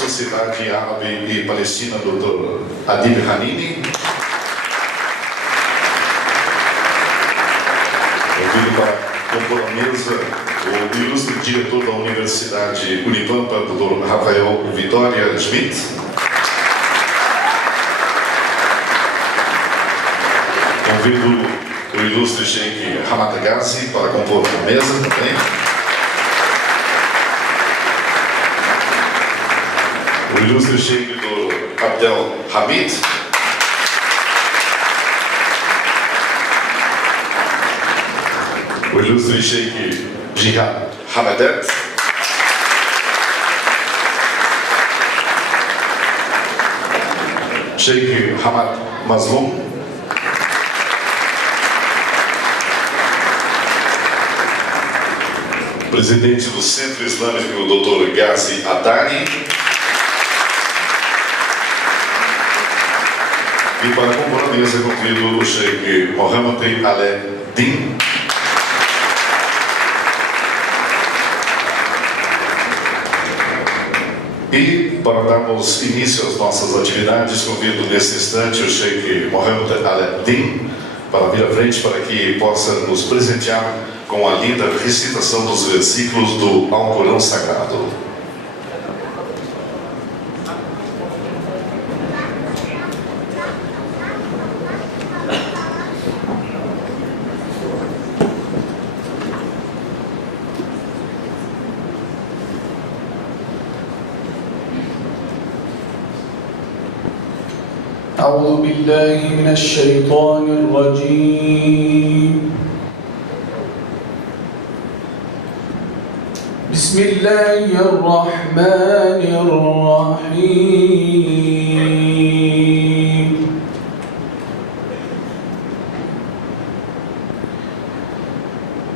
Sociedade Árabe e Palestina, Dr. Adib Hanini. Convido para compor a mesa o ilustre diretor da Universidade Unipampa, Dr. Rafael Vitória Schmidt. Convido o ilustre Sheikh Hamad Ghazi para compor a mesa também. O ilustre Sheikh do Abdel Hamid. O ilustre Sheikh Jihad Hamadet. Sheikh Hamad Mazloum. Presidente do Centro Islâmico, Dr. Ghazi Adani. E para compor a mesa, convido o Sheikh Mohammed Al-Din. E para darmos início às nossas atividades, convido nesse instante o Sheikh Mohammed Al-Din para vir à frente para que possa nos presentear com a linda recitação dos versículos do Alcorão Sagrado. أعوذ بالله من الشيطان الرجيم. بسم الله الرحمن الرحيم.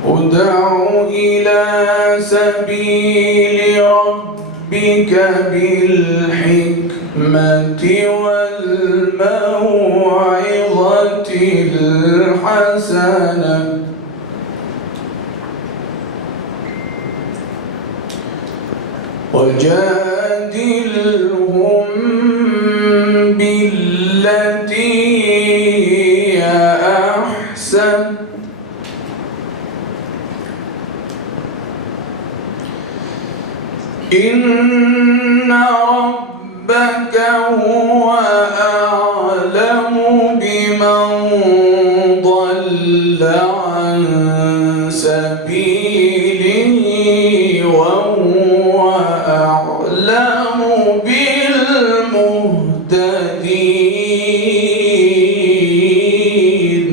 ادع إلى سبيل ربك بالحكمة والموعظة الحسنة وجادلهم بالتي هي أحسن إن ربك هو أعلم بمن ضل عن سبيله وهو أعلم بالمهتدين.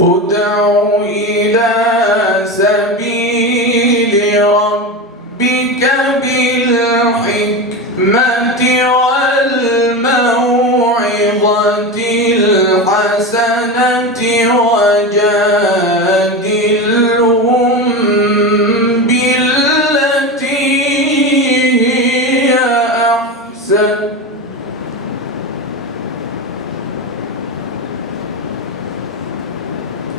ادع إلى سبيل ربك بالحكمة والموعظة الحسنة وجادلهم بالتي هي أحسن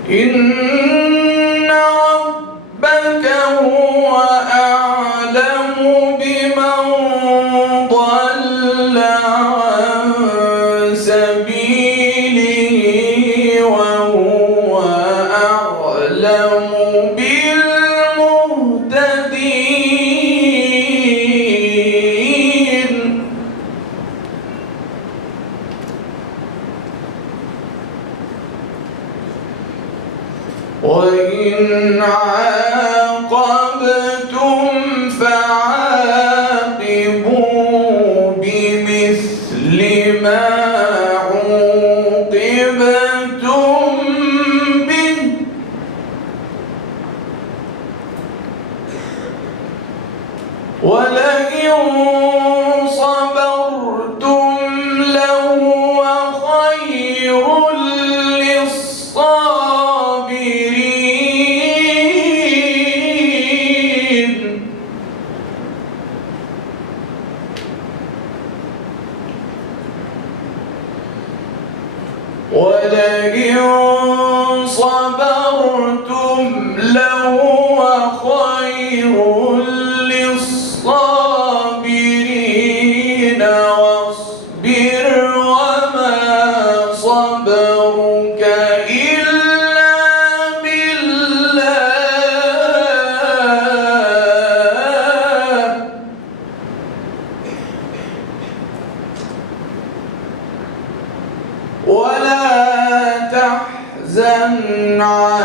إن ربك هو أعلم بمن ضل عن سبيله وهو أعلم بالمهتدين. وإن عاقبتم فعاقبوا بمثل ما عوقبتم به ولئن صبرتم لهو خير للصابرين. ولئن صبرتم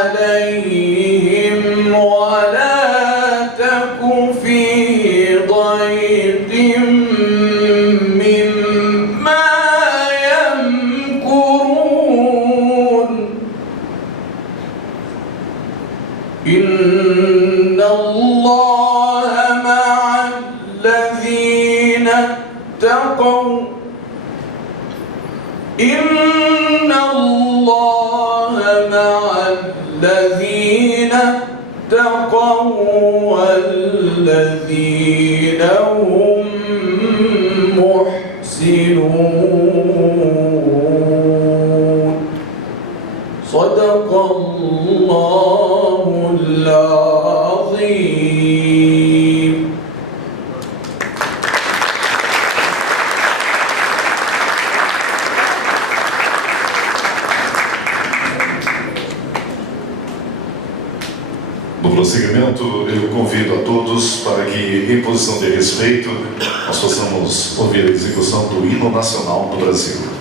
عليهم ولا تك في ضيق مما يمكرون إن الله مع الذين اتقوا إن الله مع الذين اتقوا والذين هم محسنون صدق الله العظيم. No prosseguimento, eu convido a todos para que, em posição de respeito, nós possamos ouvir a execução do hino nacional do Brasil.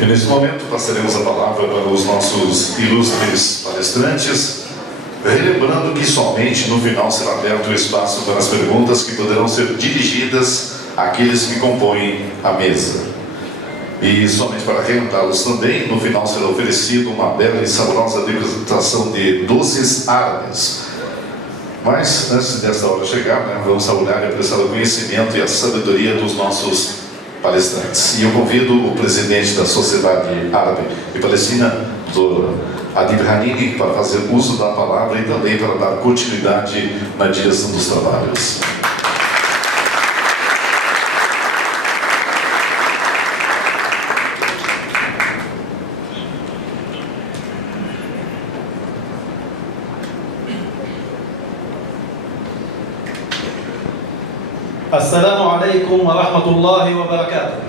E nesse momento passaremos a palavra para os nossos ilustres palestrantes, relembrando que somente no final será aberto o espaço para as perguntas que poderão ser dirigidas àqueles que compõem a mesa. E somente para relembrá-los também, no final será oferecido uma bela e saborosa degustação de doces árabes. Mas, antes desta hora chegar, vamos saborear e apreciar o conhecimento e a sabedoria dos nossos palestrantes. E eu convido o presidente da Sociedade Árabe de Palestina, Dr. Adib Hanini, para fazer uso da palavra e também para dar continuidade na direção dos trabalhos. Assalamu alaikum wa rahmatullahi wa barakatuh.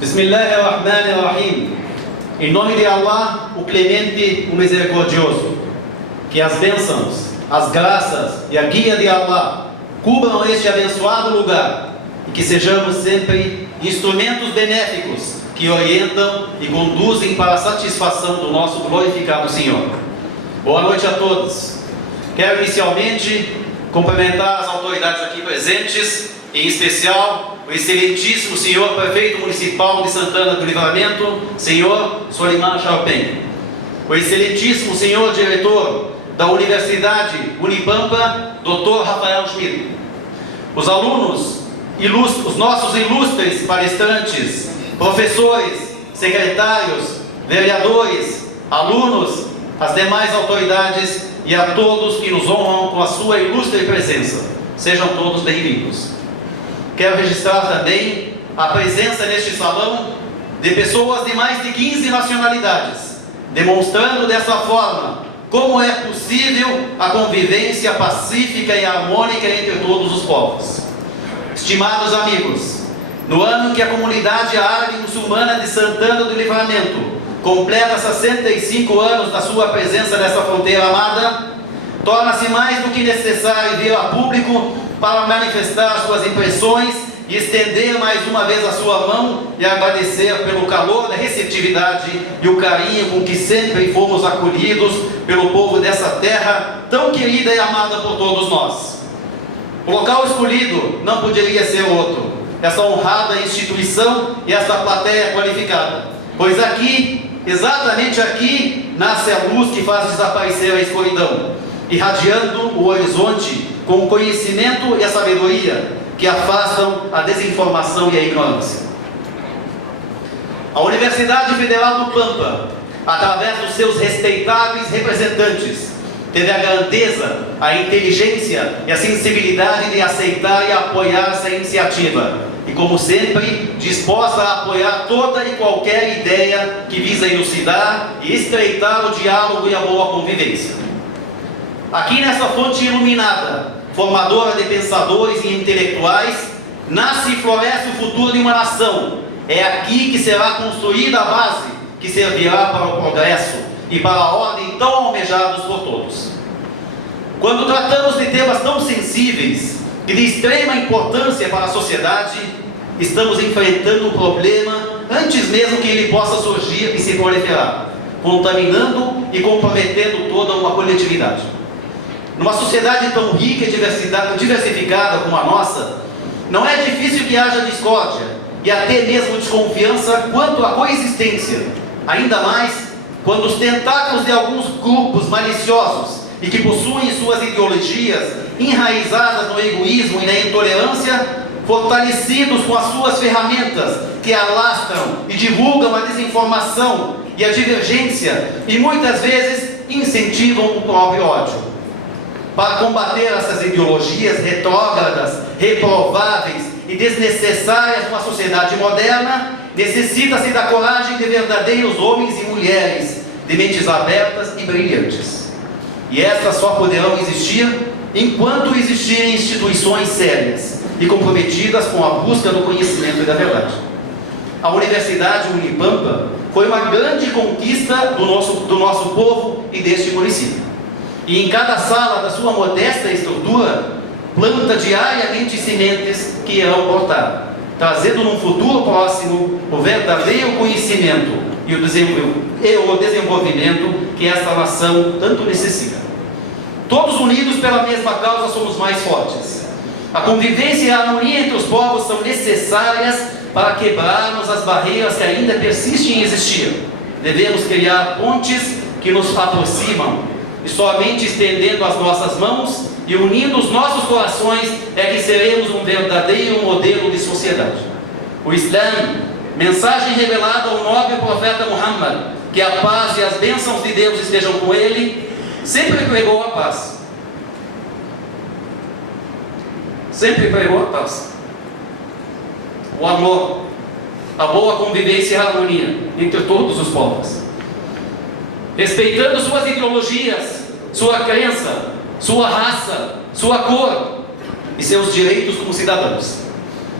Bismillahirrahmanirrahim. Em nome de Allah, o Clemente, o Misericordioso. Que as bênçãos, as graças e a guia de Allah cubram este abençoado lugar e que sejamos sempre instrumentos benéficos que orientam e conduzem para a satisfação do nosso glorificado Senhor. Boa noite a todos. Quero inicialmente cumprimentar as autoridades aqui presentes, em especial o excelentíssimo senhor prefeito municipal de Santana do Livramento, senhor Soliman Charpen, o excelentíssimo senhor diretor da Universidade Unipampa, Dr. Rafael Schmidt, os alunos os nossos ilustres palestrantes, professores, secretários, vereadores, alunos, as demais autoridades e a todos que nos honram com a sua ilustre presença. Sejam todos bem-vindos. Quero registrar também a presença neste salão de pessoas de mais de 15 nacionalidades, demonstrando dessa forma como é possível a convivência pacífica e harmônica entre todos os povos. Estimados amigos, no ano que a comunidade árabe muçulmana de Santana do Livramento completa 65 anos da sua presença nessa fronteira amada, torna-se mais do que necessário vir a público para manifestar suas impressões e estender mais uma vez a sua mão e agradecer pelo calor da receptividade e o carinho com que sempre fomos acolhidos pelo povo dessa terra tão querida e amada por todos nós. O local escolhido não poderia ser outro, essa honrada instituição e essa plateia qualificada, pois aqui, exatamente aqui, nasce a luz que faz desaparecer a escuridão, irradiando o horizonte com o conhecimento e a sabedoria que afastam a desinformação e a ignorância. A Universidade Federal do Pampa, através dos seus respeitáveis representantes, teve a grandeza, a inteligência e a sensibilidade de aceitar e apoiar essa iniciativa, e como sempre, disposta a apoiar toda e qualquer ideia que visa elucidar e estreitar o diálogo e a boa convivência. Aqui nessa fonte iluminada, formadora de pensadores e intelectuais, nasce e floresce o futuro de uma nação. É aqui que será construída a base que servirá para o progresso e para a ordem tão almejados por todos. Quando tratamos de temas tão sensíveis e de extrema importância para a sociedade, estamos enfrentando um problema antes mesmo que ele possa surgir e se proliferar, contaminando e comprometendo toda uma coletividade. Numa sociedade tão rica e diversificada como a nossa, não é difícil que haja discórdia e até mesmo desconfiança quanto à coexistência, ainda mais quando os tentáculos de alguns grupos maliciosos e que possuem suas ideologias enraizadas no egoísmo e na intolerância, fortalecidos com as suas ferramentas que alastram e divulgam a desinformação e a divergência e muitas vezes incentivam o próprio ódio. Para combater essas ideologias retrógradas, reprováveis e desnecessárias numa sociedade moderna, necessita-se da coragem de verdadeiros homens e mulheres, de mentes abertas e brilhantes. E estas só poderão existir enquanto existirem instituições sérias e comprometidas com a busca do conhecimento e da verdade. A Universidade Unipampa foi uma grande conquista do nosso povo e deste município. E em cada sala da sua modesta estrutura, planta diariamente sementes que irão brotar, trazendo num futuro próximo o verdadeiro conhecimento e o desenvolvimento que esta nação tanto necessita. Todos unidos pela mesma causa somos mais fortes. A convivência e a harmonia entre os povos são necessárias para quebrarmos as barreiras que ainda persistem em existir. Devemos criar pontes que nos aproximam, e somente estendendo as nossas mãos e unindo os nossos corações é que seremos um verdadeiro modelo de sociedade. O Islã, mensagem revelada ao nobre profeta Muhammad, que a paz e as bênçãos de Deus estejam com ele, sempre pregou a paz. Sempre pregou a paz, o amor, a boa convivência e a harmonia entre todos os povos, respeitando suas ideologias, sua crença, sua raça, sua cor e seus direitos como cidadãos.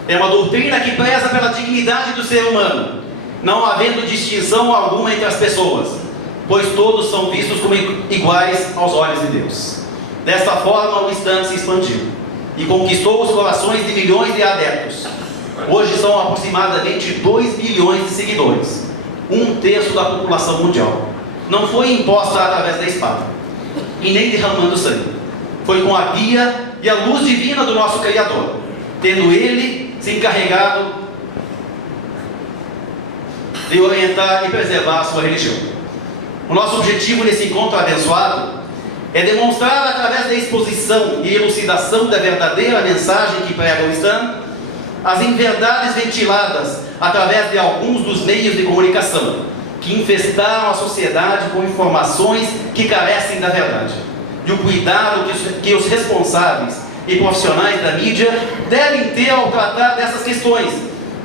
É uma doutrina que preza pela dignidade do ser humano, não havendo distinção alguma entre as pessoas, pois todos são vistos como iguais aos olhos de Deus. Desta forma, o Islã se expandiu e conquistou os corações de milhões de adeptos. Hoje são aproximadamente 2 bilhões de seguidores, 1/3 da população mundial. Não foi imposta através da espada, e nem derramando sangue. Foi com a guia e a luz divina do nosso Criador, tendo Ele se encarregado de orientar e preservar a sua religião. O nosso objetivo nesse encontro abençoado é demonstrar, através da exposição e elucidação da verdadeira mensagem que prega o Islã, as inverdades ventiladas através de alguns dos meios de comunicação, que infestaram a sociedade com informações que carecem da verdade, e o cuidado que os responsáveis e profissionais da mídia devem ter ao tratar dessas questões,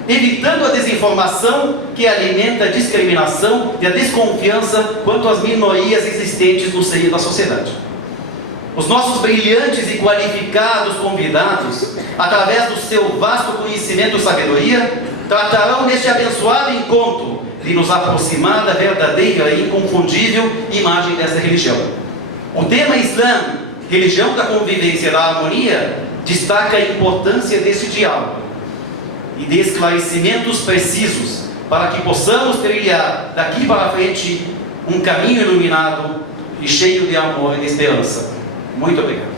evitando a desinformação que alimenta a discriminação e a desconfiança quanto às minorias existentes no seio da sociedade. Os nossos brilhantes e qualificados convidados, através do seu vasto conhecimento e sabedoria, tratarão neste abençoado encontro de nos aproximar da verdadeira e inconfundível imagem dessa religião. O tema Islã, religião da convivência e da harmonia, destaca a importância desse diálogo e de esclarecimentos precisos para que possamos trilhar daqui para frente um caminho iluminado e cheio de amor e de esperança. Muito obrigado.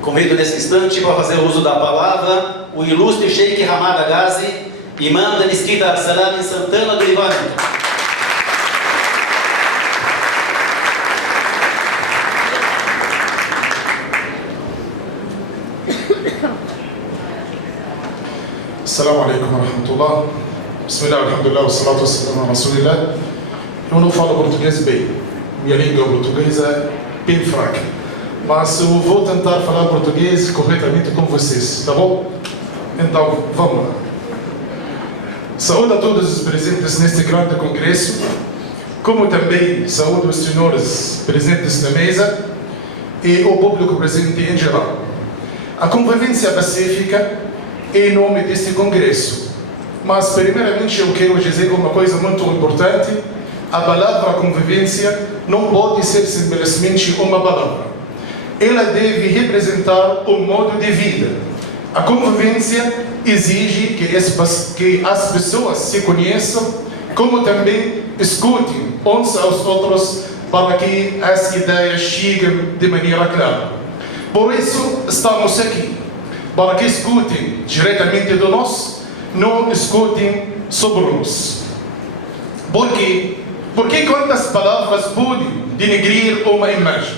Convido nesse instante para fazer uso da palavra o ilustre Sheikh Hamad Ghazi, imã da Mesquita Ar-Salam em Santana do Livramento. Assalamu alaikum wa rahmatullah. Bismillah, alhamdulillah, wa salatu wa salam ala rasulillah. Eu não falo português bem, minha língua portuguesa é bem fraca, mas eu vou tentar falar português corretamente com vocês, tá bom? Então, vamos lá. Saúde a todos os presentes neste grande congresso, como também saúde os senhores presentes na mesa e o público presente em geral. A convivência pacífica em nome deste congresso. Mas, primeiramente, eu quero dizer uma coisa muito importante. A palavra convivência não pode ser simplesmente uma palavra. Ela deve representar um modo de vida. A convivência exige que as pessoas se conheçam, como também escutem uns aos outros para que as ideias cheguem de maneira clara. Por isso, estamos aqui, para que escutem diretamente de nós, não escutem sobre nós. Por quê? Porque quantas palavras podem denegrir uma imagem?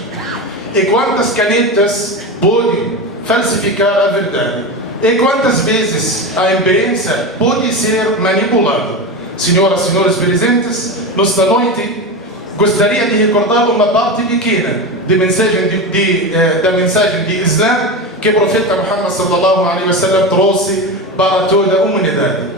E quantas canetas podem falsificar a verdade? E quantas vezes a imprensa pode ser manipulada? Senhoras e senhores presentes, nesta noite gostaria de recordar uma parte pequena da mensagem de Islã que o profeta Muhammad sallallahu alaihi wasallam trouxe para toda a humanidade.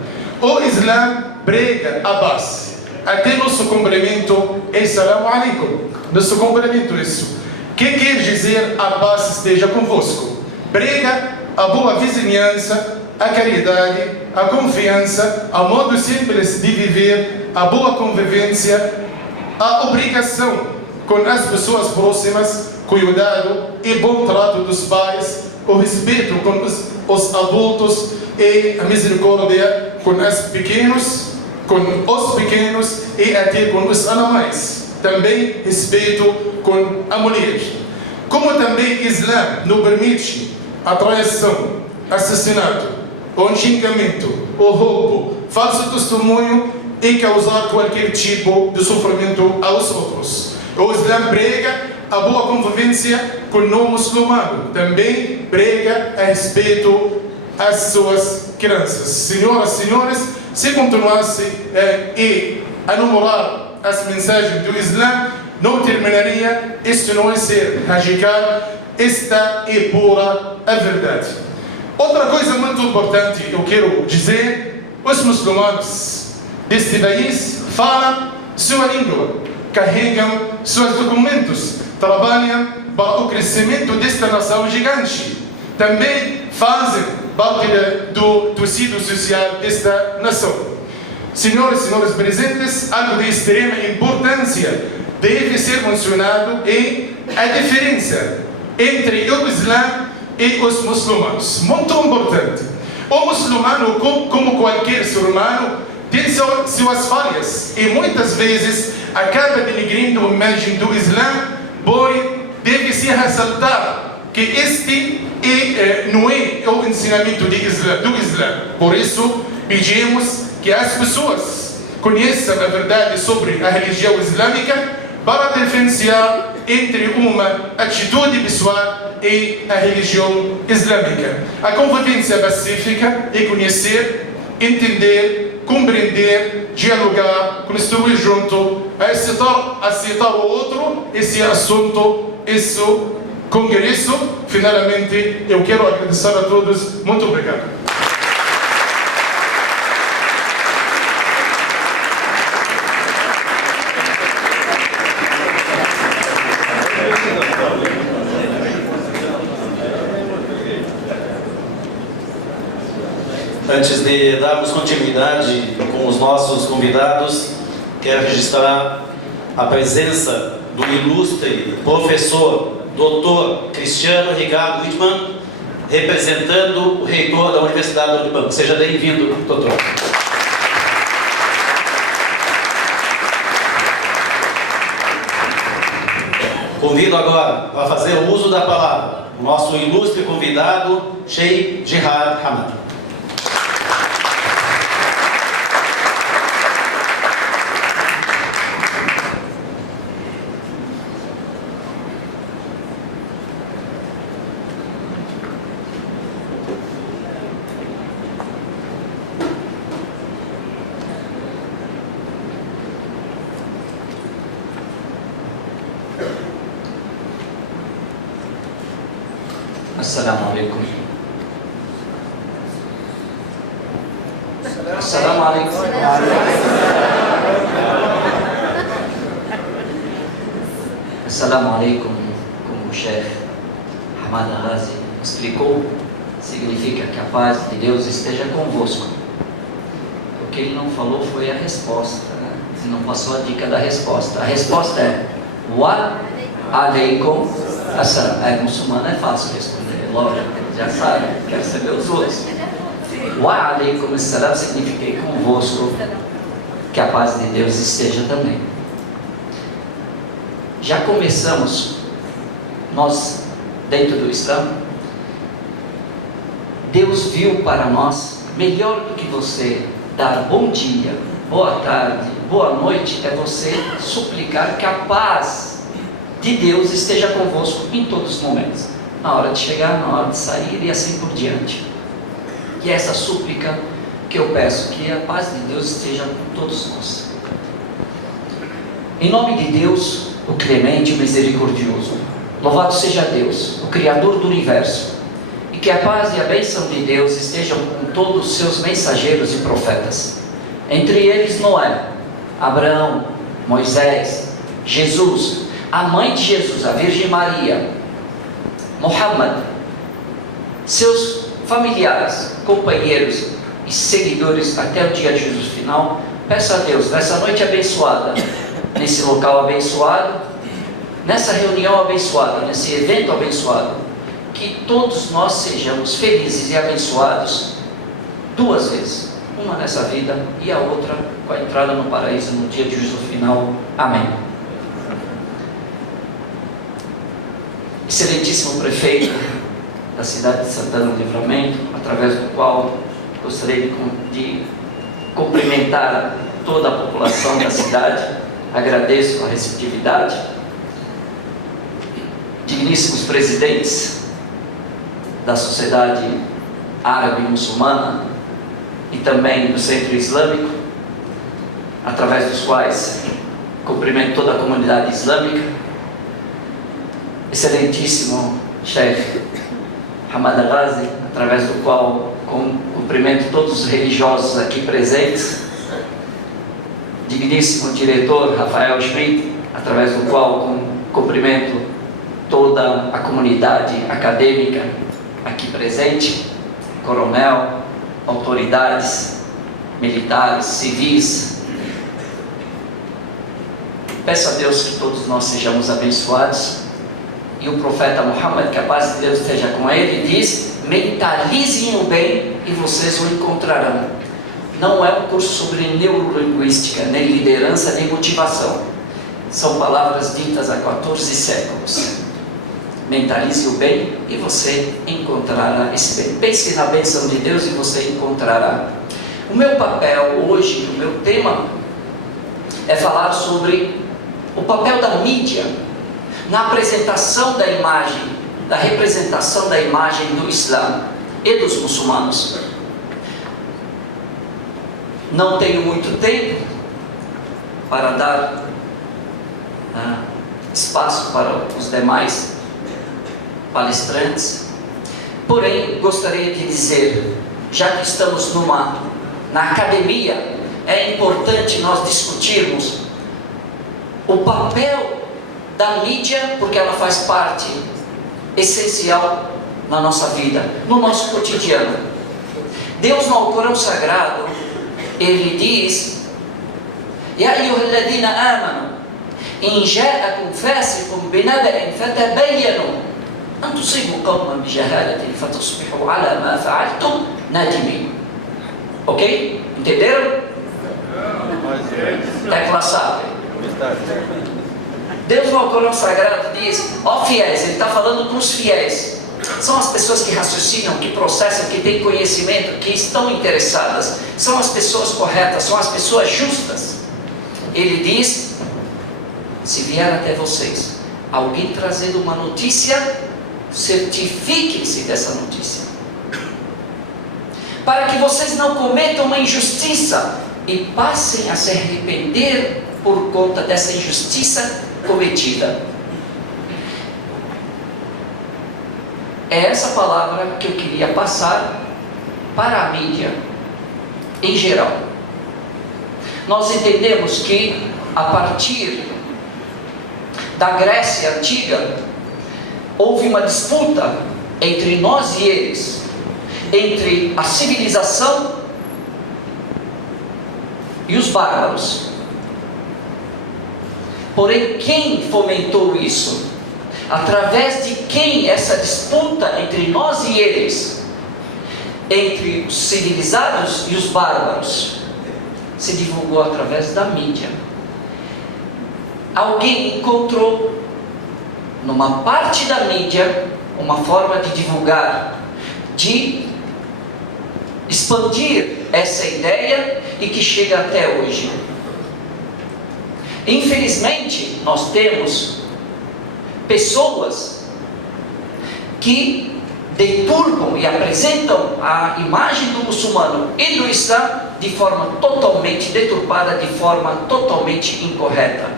O Islã prega a paz. Até nosso cumprimento é Assalamu alaikum. Nosso cumprimento é isso. Que quer dizer a paz esteja convosco? Prega a boa vizinhança, a caridade, a confiança, a modo simples de viver, a boa convivência, a obrigação com as pessoas próximas, cuidado e bom trato dos pais, o respeito com os adultos e a misericórdia com os pequenos e até com os animais. Também respeito com a mulher. Como também Islã não permite a traição, assassinato, o xingamento, o roubo, falso testemunho e causar qualquer tipo de sofrimento aos outros. O Islã prega a boa convivência com o não muçulmano. Também prega a respeito às suas crianças. Senhoras e senhores, se continuasse a enumerar as mensagens do Islã, não terminaria. Isto não é ser radical, esta é pura a verdade. Outra coisa muito importante eu quero dizer: os muçulmanos deste país falam sua língua, carregam seus documentos, trabalham para o crescimento desta nação gigante. Também fazem parte do tecido social desta nação. Senhoras e senhores presentes, algo de extrema importância deve ser mencionado é a diferença entre o Islã e os muçulmanos. Muito importante. O muçulmano, como qualquer ser humano, tem suas falhas e muitas vezes acaba denegrindo a imagem do Islã, porém deve-se ressaltar que este não é o ensinamento do Islã. Por isso, pedimos que as pessoas conheçam a verdade sobre a religião islâmica para diferenciar entre uma atitude pessoal e a religião islâmica. A convivência pacífica é conhecer, entender, compreender, dialogar, construir junto, aceitar o outro, esse assunto, esse congresso. Finalmente, eu quero agradecer a todos. Muito obrigado. Antes de darmos continuidade com os nossos convidados, quero registrar a presença do ilustre professor Dr. Cristiano Ricardo Wittmann, representando o reitor da Universidade da Unibanco. Seja bem-vindo, doutor. Convido agora para fazer o uso da palavra o nosso ilustre convidado, Sheikh Jihad Hamad. Assalamu alaikum. Assalamu alaikum. Assalamu alaikum, como o Sheikh Hamad Al-Ghazi explicou, significa que a paz de Deus esteja convosco. O que ele não falou foi a resposta, né? Ele não passou a dica da resposta. A resposta é Wa alaikum assalam. É muçulmano, é fácil responder, lógico, já sabe, quero saber os outros. Wa alaikum assalam significa convosco, que a paz de Deus esteja também. Já começamos, nós, dentro do Islã, Deus viu para nós, melhor do que você dar bom dia, boa tarde, boa noite, é você suplicar que a paz de Deus esteja convosco em todos os momentos, na hora de chegar, na hora de sair e assim por diante. E é essa súplica que eu peço, que a paz de Deus esteja com todos nós. Em nome de Deus, o clemente e misericordioso, louvado seja Deus, o Criador do universo, e que a paz e a bênção de Deus estejam com todos os seus mensageiros e profetas, entre eles Noé, Abraão, Moisés, Jesus, a mãe de Jesus, a Virgem Maria, Muhammad, seus familiares, companheiros e seguidores até o dia de Jesus final. Peço a Deus, nessa noite abençoada, nesse local abençoado, nessa reunião abençoada, nesse evento abençoado, que todos nós sejamos felizes e abençoados duas vezes, uma nessa vida e a outra com a entrada no paraíso no dia de juízo final. Amém. Excelentíssimo prefeito da cidade de Santana do Livramento, através do qual gostaria de cumprimentar toda a população da cidade, agradeço a receptividade. Digníssimos presidentes da sociedade árabe e muçulmana e também do Centro Islâmico, através dos quais cumprimento toda a comunidade islâmica. Excelentíssimo Sheikh Hamad Al-Ghazi, através do qual cumprimento todos os religiosos aqui presentes. Digníssimo diretor Rafael Schmidt, através do qual cumprimento toda a comunidade acadêmica aqui presente, coronel, autoridades militares, civis. Peço a Deus que todos nós sejamos abençoados. E o profeta Muhammad, que a paz de Deus esteja com ele, diz: mentalizem o bem e vocês o encontrarão. não é um curso sobre neurolinguística, nem liderança, nem motivação. São palavras ditas há 14 séculos. Mentalize o bem e você encontrará esse bem. Pense na bênção de Deus e você encontrará. O meu papel hoje, o meu tema, é falar sobre o papel da mídia na apresentação da imagem, da representação da imagem do Islã e dos muçulmanos. Não tenho muito tempo para dar espaço para os demais palestrantes, porém gostaria de dizer, já que estamos na academia, é importante nós discutirmos o papel da mídia, porque ela faz parte essencial na nossa vida, no nosso cotidiano. Deus no Alcorão Sagrado, Ele diz: Ya ayyuhalladhina amanu, in ja'akum fasiqun binaba'in fatabayyanu an tusibu qawman bijahalatin fatusbihu ala ma fa'altum nadimin. Ok? Entenderam? É classado. Deus no Alcorão Sagrado diz: ó fiéis, Ele está falando com os fiéis. São as pessoas que raciocinam, que processam, que têm conhecimento, que estão interessadas. São as pessoas corretas, são as pessoas justas. Ele diz: se vier até vocês alguém trazendo uma notícia, certifiquem-se dessa notícia, para que vocês não cometam uma injustiça e passem a se arrepender por conta dessa injustiça cometida. É essa palavra que eu queria passar para a mídia em geral. Nós entendemos que a partir da Grécia Antiga houve uma disputa entre nós e eles, entre a civilização e os bárbaros. Porém, quem fomentou isso? Através de quem essa disputa entre nós e eles, entre os civilizados e os bárbaros, se divulgou através da mídia. Alguém encontrou numa parte da mídia uma forma de divulgar, de expandir essa ideia e que chega até hoje. Infelizmente, nós temos pessoas que deturpam e apresentam a imagem do muçulmano e do Islã de forma totalmente deturpada, de forma totalmente incorreta.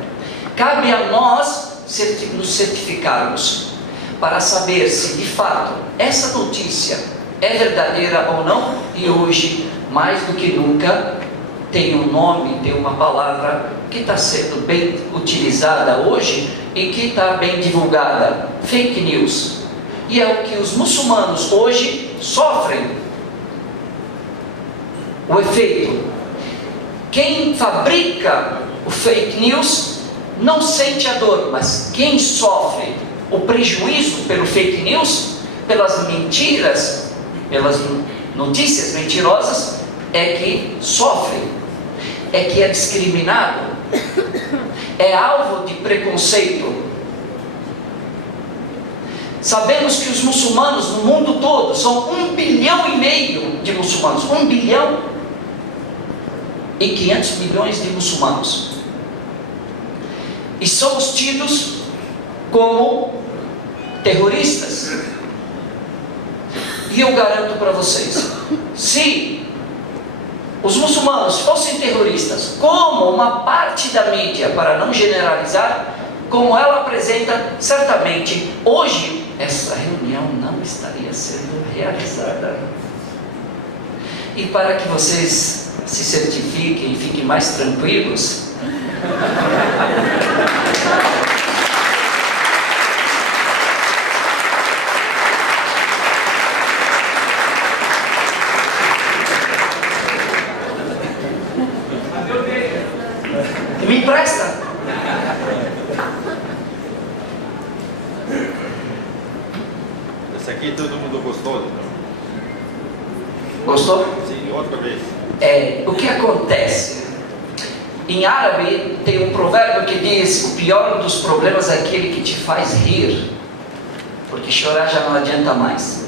Cabe a nós nos certificarmos para saber se de fato essa notícia é verdadeira ou não, e hoje, mais do que nunca, tem um nome, tem uma palavra que está sendo bem utilizada hoje e que está bem divulgada: fake news. E é o que os muçulmanos hoje sofrem o efeito. Quem fabrica o fake news não sente a dor, mas quem sofre o prejuízo pelo fake news, pelas mentiras, pelas notícias mentirosas, é que sofre, é que é discriminado, é alvo de preconceito. Sabemos que os muçulmanos no mundo todo são 1,5 bilhão de muçulmanos, 1 bilhão e 500 milhões de muçulmanos, e somos tidos como terroristas. E eu garanto para vocês, se os muçulmanos fossem terroristas, como uma parte da mídia, para não generalizar, como ela apresenta, certamente hoje essa reunião não estaria sendo realizada. E para que vocês se certifiquem e fiquem mais tranquilos, me empresta. Esse aqui todo mundo gostou? Gostou? Sim, outra vez. O que acontece? Em árabe tem um provérbio que diz: o pior dos problemas é aquele que te faz rir, porque chorar já não adianta mais.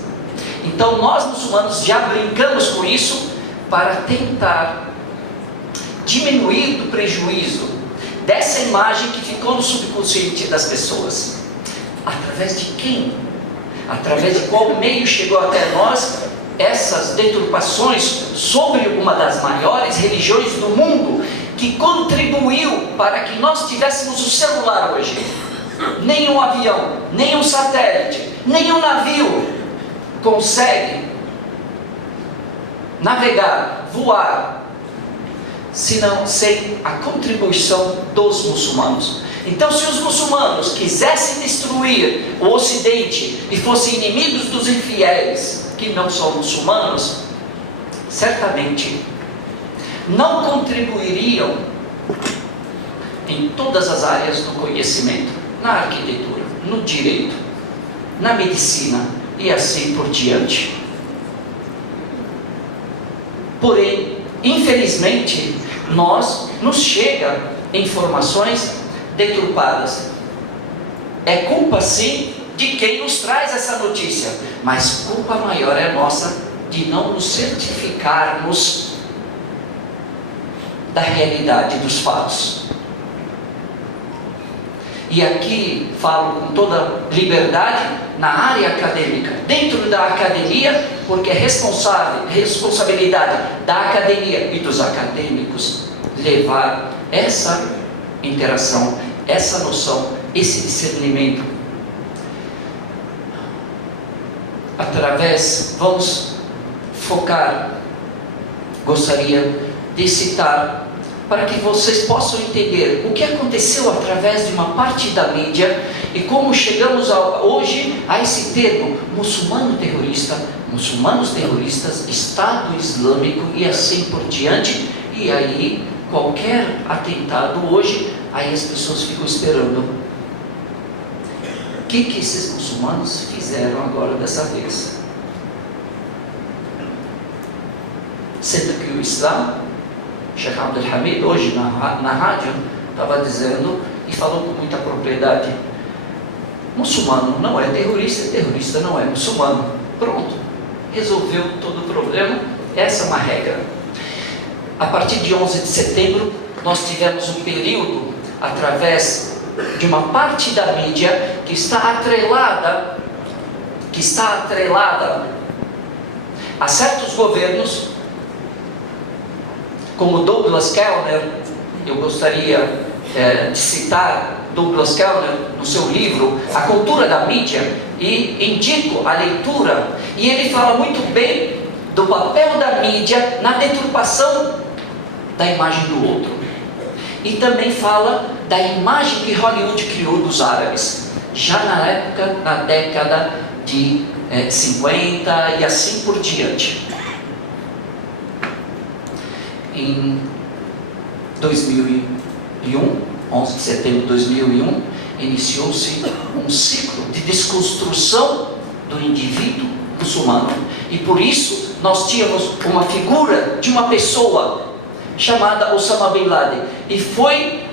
Então nós muçulmanos já brincamos com isso para tentar diminuir o prejuízo dessa imagem que ficou no subconsciente das pessoas. Através de quem? Através de qual meio chegou até nós essas deturpações sobre uma das maiores religiões do mundo, que contribuiu para que nós tivéssemos o celular hoje? Nem um avião, nem um satélite, nem um navio consegue navegar, voar, senão sem a contribuição dos muçulmanos. Então, se os muçulmanos quisessem destruir o Ocidente e fossem inimigos dos infiéis, que não são muçulmanos, certamente não contribuiriam em todas as áreas do conhecimento, na arquitetura, no direito, na medicina e assim por diante. Porém, infelizmente, nos chega informações deturpadas. É culpa sim de quem nos traz essa notícia, mas culpa maior é nossa de não nos certificarmos da realidade dos fatos. E aqui falo com toda liberdade na área acadêmica, dentro da academia, porque é responsabilidade da academia e dos acadêmicos levar essa interação, essa noção, esse discernimento. Vamos focar, gostaria de citar, para que vocês possam entender o que aconteceu através de uma parte da mídia e como chegamos hoje a esse termo, muçulmano terrorista, muçulmanos terroristas, Estado Islâmico e assim por diante. E aí, qualquer atentado hoje, aí as pessoas ficam esperando. O que esses muçulmanos fizeram agora dessa vez? Sendo que o Islã, Sheikh Abdul Hamid, hoje na rádio, estava dizendo e falou com muita propriedade: muçulmano não é terrorista, terrorista não é muçulmano. Pronto, resolveu todo o problema. Essa é uma regra. A partir de 11 de setembro, nós tivemos um período, através de uma parte da mídia que está atrelada a certos governos, como Douglas Kellner. Eu gostaria de citar Douglas Kellner no seu livro A Cultura da Mídia, e indico a leitura, e ele fala muito bem do papel da mídia na deturpação da imagem do outro, e também fala da imagem que Hollywood criou dos árabes, já na década de 50 e assim por diante. Em 2001, 11 de setembro de 2001, iniciou-se um ciclo de desconstrução do indivíduo muçulmano. E por isso nós tínhamos uma figura de uma pessoa chamada Osama Bin Laden, e foi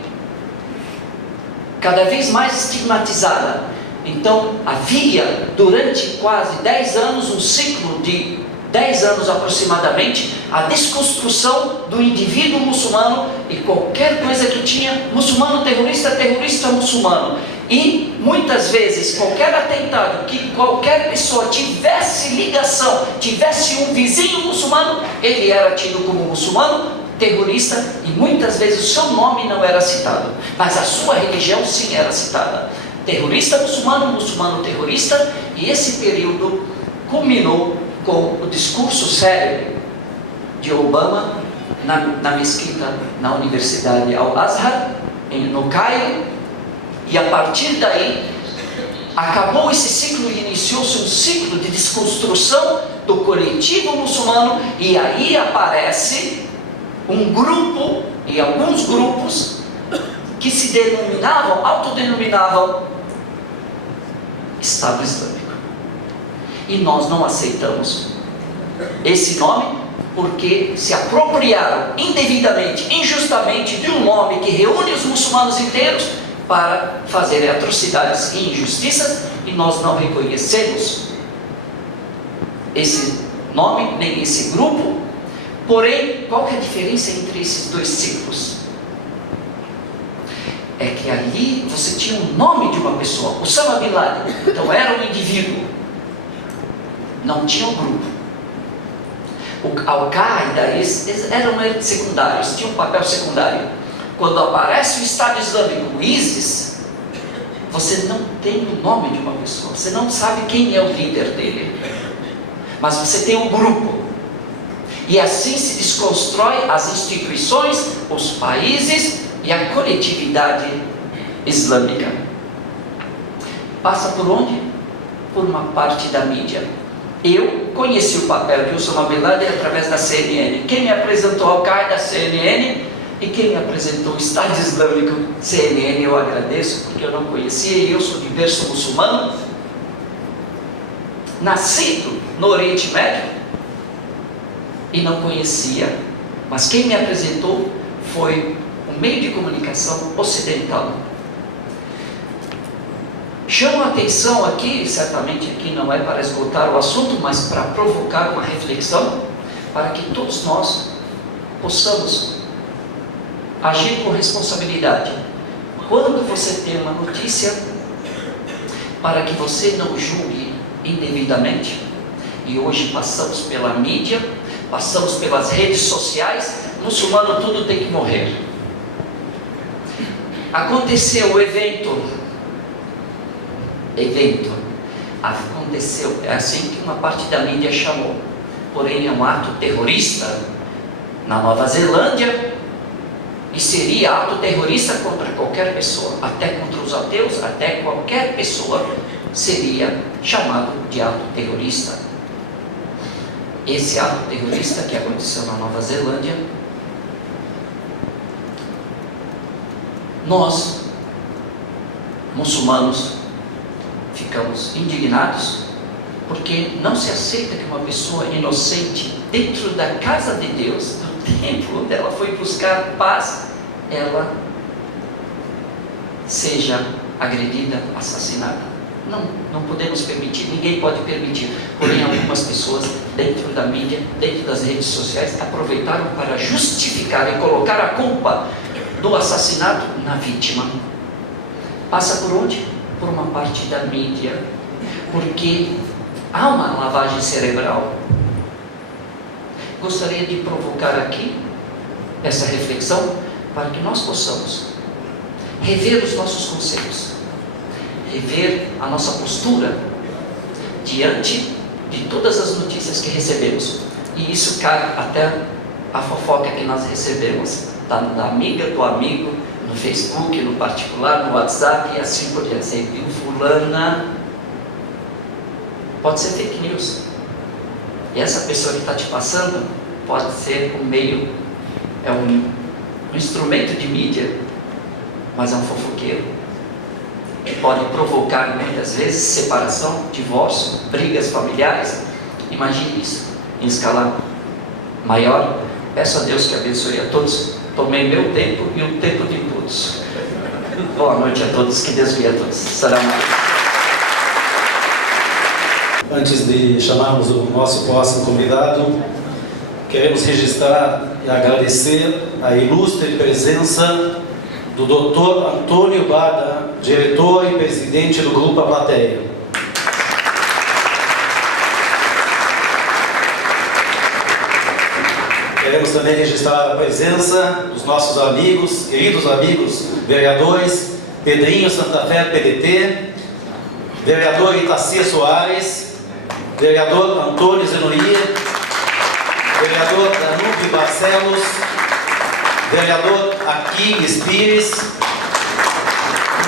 cada vez mais estigmatizada. Então havia durante quase 10 anos, um ciclo de 10 anos aproximadamente, a desconstrução do indivíduo muçulmano, e qualquer coisa que tinha muçulmano terrorista, terrorista muçulmano. E muitas vezes qualquer atentado que qualquer pessoa tivesse ligação, tivesse um vizinho muçulmano, ele era tido como muçulmano terrorista, e muitas vezes o seu nome não era citado, mas a sua religião sim era citada. Terrorista muçulmano, muçulmano terrorista. E esse período culminou com o discurso célebre de Obama na mesquita, na Universidade Al-Azhar, no Cairo. E a partir daí acabou esse ciclo e iniciou-se um ciclo de desconstrução do coletivo muçulmano. E aí aparece um grupo, e alguns grupos, que se denominavam, autodenominavam Estado Islâmico. E nós não aceitamos esse nome, porque se apropriaram indevidamente, injustamente, de um nome que reúne os muçulmanos inteiros para fazerem atrocidades e injustiças, e nós não reconhecemos esse nome, nem esse grupo. Porém, qual que é a diferença entre esses dois ciclos? É que ali você tinha o nome de uma pessoa, Osama Bin Laden, então era um indivíduo, não tinha um grupo. O Al-Qaeda, eles eram secundários, tinham um papel secundário. Quando aparece o Estado Islâmico, o ISIS, você não tem o nome de uma pessoa, você não sabe quem é o líder dele, mas você tem um grupo. E assim se desconstrói as instituições, os países e a coletividade islâmica. Passa por onde? Por uma parte da mídia. Eu conheci o papel de Osama Bin Laden através da CNN. Quem me apresentou ao Al-Qaeda? CNN. E quem me apresentou o Estado Islâmico? CNN. Eu agradeço, porque eu não conhecia, e eu sou de berço muçulmano, nascido no Oriente Médio, e não conhecia. Mas quem me apresentou foi um meio de comunicação ocidental. Chamo a atenção aqui, certamente aqui não é para esgotar o assunto, mas para provocar uma reflexão, para que todos nós possamos agir com responsabilidade. Quando você tem uma notícia, para que você não julgue indevidamente, e hoje passamos pela mídia, passamos pelas redes sociais, muçulmano tudo tem que morrer. Aconteceu o evento, aconteceu, é assim que uma parte da mídia chamou, porém é um ato terrorista na Nova Zelândia, e seria ato terrorista contra qualquer pessoa, até contra os ateus, até qualquer pessoa seria chamado de ato terrorista. Esse ato terrorista que aconteceu na Nova Zelândia, nós, muçulmanos, ficamos indignados, porque não se aceita que uma pessoa inocente, dentro da casa de Deus, do templo onde ela foi buscar paz, ela seja agredida, assassinada. Não podemos permitir, ninguém pode permitir. Porém, algumas pessoas dentro da mídia, dentro das redes sociais, aproveitaram para justificar e colocar a culpa do assassinato na vítima. Passa por onde? Por uma parte da mídia, porque há uma lavagem cerebral. Gostaria de provocar aqui essa reflexão para que nós possamos rever os nossos conceitos, rever a nossa postura diante de todas as notícias que recebemos. E isso cai até a fofoca que nós recebemos da amiga, do amigo, no Facebook, no particular, no WhatsApp e assim por diante. Você viu fulana? Pode ser fake news. E essa pessoa que está te passando pode ser um meio, é um instrumento de mídia, mas é um fofoqueiro que pode provocar muitas vezes separação, divórcio, brigas familiares. Imagine isso em escala maior. Peço a Deus que abençoe a todos. Tomei meu tempo e o tempo de todos. Boa noite a todos, que Deus guie a todos. Salam alaikum. Antes de chamarmos o nosso próximo convidado, queremos registrar e agradecer a ilustre presença do Dr. Antônio Bada, diretor e presidente do Grupo A Plateia. Queremos também registrar a presença dos nossos amigos, queridos amigos, vereadores Pedrinho Santa Fé, PDT, vereador Itacia Soares, vereador Antônio Zenoia, vereador Danúbio Barcelos, vereador Aquiles Pires.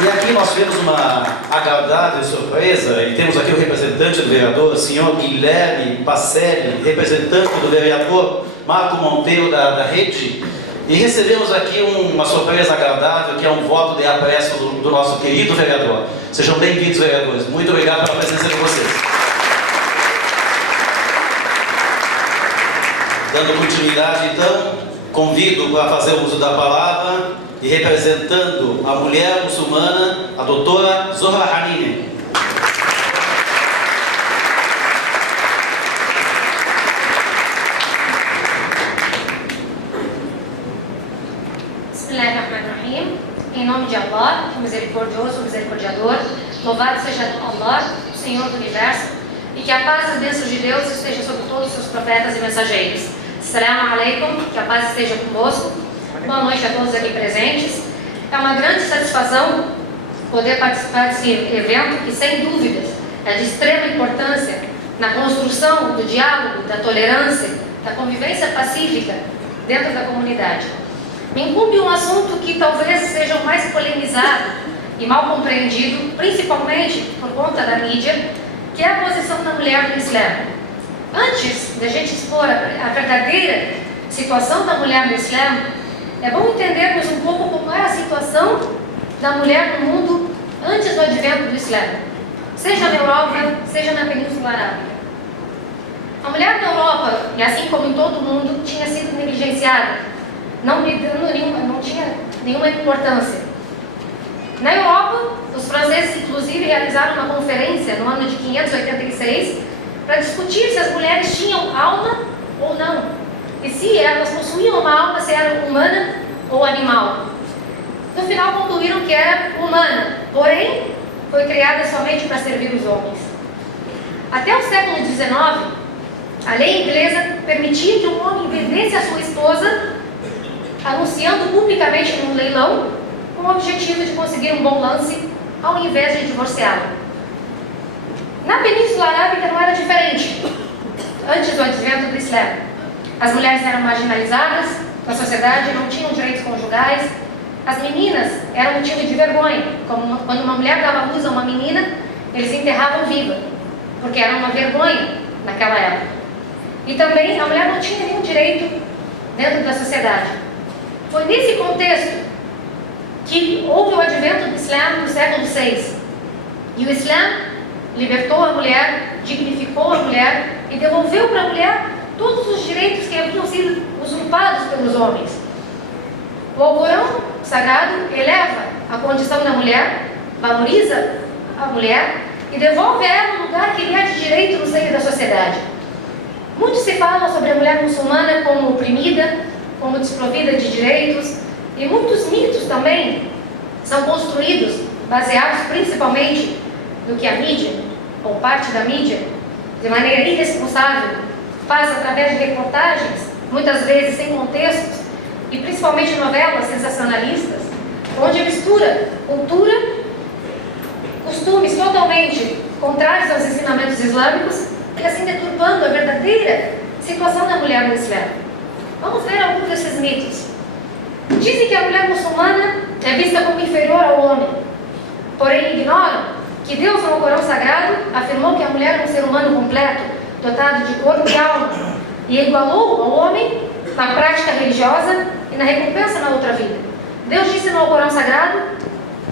E aqui nós tivemos uma agradável surpresa, e temos aqui o representante do vereador, o senhor Guilherme Pacelli, representante do vereador Marco Monteiro da Rede, e recebemos aqui uma surpresa agradável, que é um voto de apreço do nosso querido vereador. Sejam bem-vindos, vereadores. Muito obrigado pela presença de vocês. Dando continuidade, então, convido para fazer o uso da palavra e representando a mulher muçulmana, a doutora Zohra Hanine. Bismillahirrahmanirrahim. Em nome de Allah, o misericordioso, o misericordiador, louvado seja Allah, o Senhor do Universo, e que a paz e as bênçãos de Deus esteja sobre todos os seus profetas e mensageiros. Assalamu alaikum, que a paz esteja convosco. Boa noite a todos aqui presentes. É uma grande satisfação poder participar desse evento que, sem dúvidas, é de extrema importância na construção do diálogo, da tolerância, da convivência pacífica dentro da comunidade. Me incumbe um assunto que talvez seja o mais polemizado e mal compreendido, principalmente por conta da mídia, que é a posição da mulher no Islã. Antes da gente expor a verdadeira situação da mulher no Islã, é bom entendermos um pouco como é a situação da mulher no mundo antes do advento do Islã, seja na Europa, seja na Península Arábica. A mulher na Europa, e assim como em todo o mundo, tinha sido negligenciada, não tinha nenhuma importância. Na Europa, os franceses inclusive realizaram uma conferência no ano de 586 para discutir se as mulheres tinham alma ou não, e se elas possuíam uma alma, se era humana ou animal. No final concluíram que era humana, porém foi criada somente para servir os homens. Até o século XIX, a lei inglesa permitia que um homem vendesse a sua esposa, anunciando publicamente num leilão, com o objetivo de conseguir um bom lance, ao invés de divorciá-la. Na Península Arábica não era diferente. Antes do advento do Islã, as mulheres eram marginalizadas na sociedade, não tinham direitos conjugais. As meninas eram motivo de vergonha. Quando uma mulher dava luz a uma menina, eles enterravam viva, porque era uma vergonha naquela época. E também a mulher não tinha nenhum direito dentro da sociedade. Foi nesse contexto que houve o advento do Islã no século VI. E o Islã libertou a mulher, dignificou a mulher e devolveu para a mulher todos os direitos que haviam sido usurpados pelos homens. O Alcorão Sagrado eleva a condição da mulher, valoriza a mulher e devolve a ela o lugar que lhe é de direito no seio da sociedade. Muito se fala sobre a mulher muçulmana como oprimida, como desprovida de direitos, e muitos mitos também são construídos, baseados principalmente no que a mídia, ou parte da mídia, de maneira irresponsável, faz através de reportagens, muitas vezes sem contextos, e principalmente novelas sensacionalistas, onde mistura cultura, costumes totalmente contrários aos ensinamentos islâmicos, e assim deturpando a verdadeira situação da mulher no Islã. Vamos ver alguns desses mitos. Dizem que a mulher muçulmana é vista como inferior ao homem, porém ignoram que Deus, no Corão Sagrado, afirmou que a mulher é um ser humano completo, dotado de corpo e alma, e igualou ao homem na prática religiosa e na recompensa na outra vida. Deus disse no Corão Sagrado: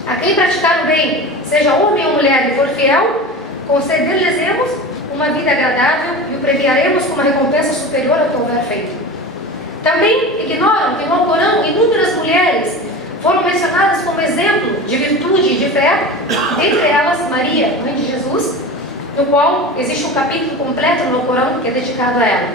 a quem praticar o bem, seja homem ou mulher, e for fiel, conceder-lhes-emos uma vida agradável e o premiaremos com uma recompensa superior ao que houver feito. Também ignoram que no Alcorão inúmeras mulheres foram mencionadas como exemplo de virtude e de fé, entre elas Maria, mãe de Jesus, no qual existe um capítulo completo no Alcorão que é dedicado a ela.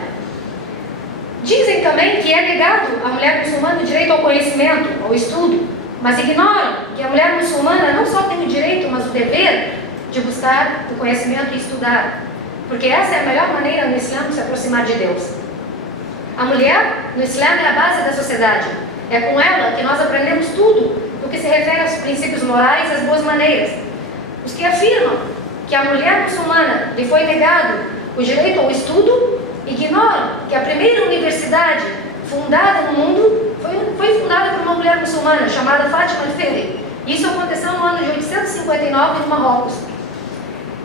Dizem também que é negado à mulher muçulmana o direito ao conhecimento, ao estudo, mas ignoram que a mulher muçulmana não só tem o direito, mas o dever de buscar o conhecimento e estudar, porque essa é a melhor maneira no Islã de se aproximar de Deus. A mulher no Islã é a base da sociedade. É com ela que nós aprendemos tudo no que se refere aos princípios morais e às boas maneiras. Os que afirmam que a mulher muçulmana lhe foi negado o direito ao estudo ignoram que a primeira universidade fundada no mundo foi fundada por uma mulher muçulmana chamada Fátima al-Fihri. Isso aconteceu no ano de 859 no Marrocos.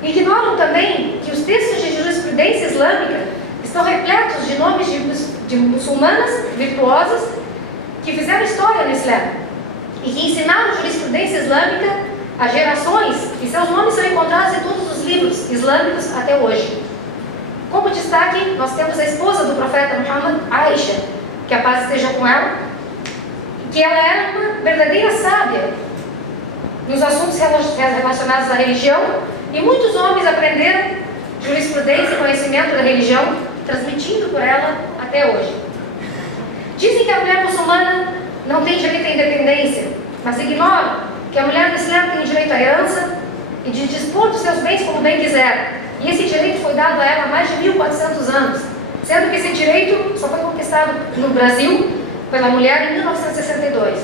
Ignoram também que os textos de jurisprudência islâmica estão repletos de nomes de muçulmanas virtuosas que fizeram história no Islã e que ensinaram jurisprudência islâmica a gerações, e seus nomes são encontrados em todos os livros islâmicos até hoje. Como destaque, nós temos a esposa do profeta Muhammad, Aisha, que a paz esteja com ela, que ela era uma verdadeira sábia nos assuntos relacionados à religião, e muitos homens aprenderam jurisprudência e conhecimento da religião, transmitindo por ela até hoje. Dizem que a mulher muçulmana não tem direito à independência, mas ignoram que a mulher do Islã tem direito à herança e de dispor dos seus bens como bem quiser. E esse direito foi dado a ela há mais de 1400 anos, sendo que esse direito só foi conquistado no Brasil pela mulher em 1962.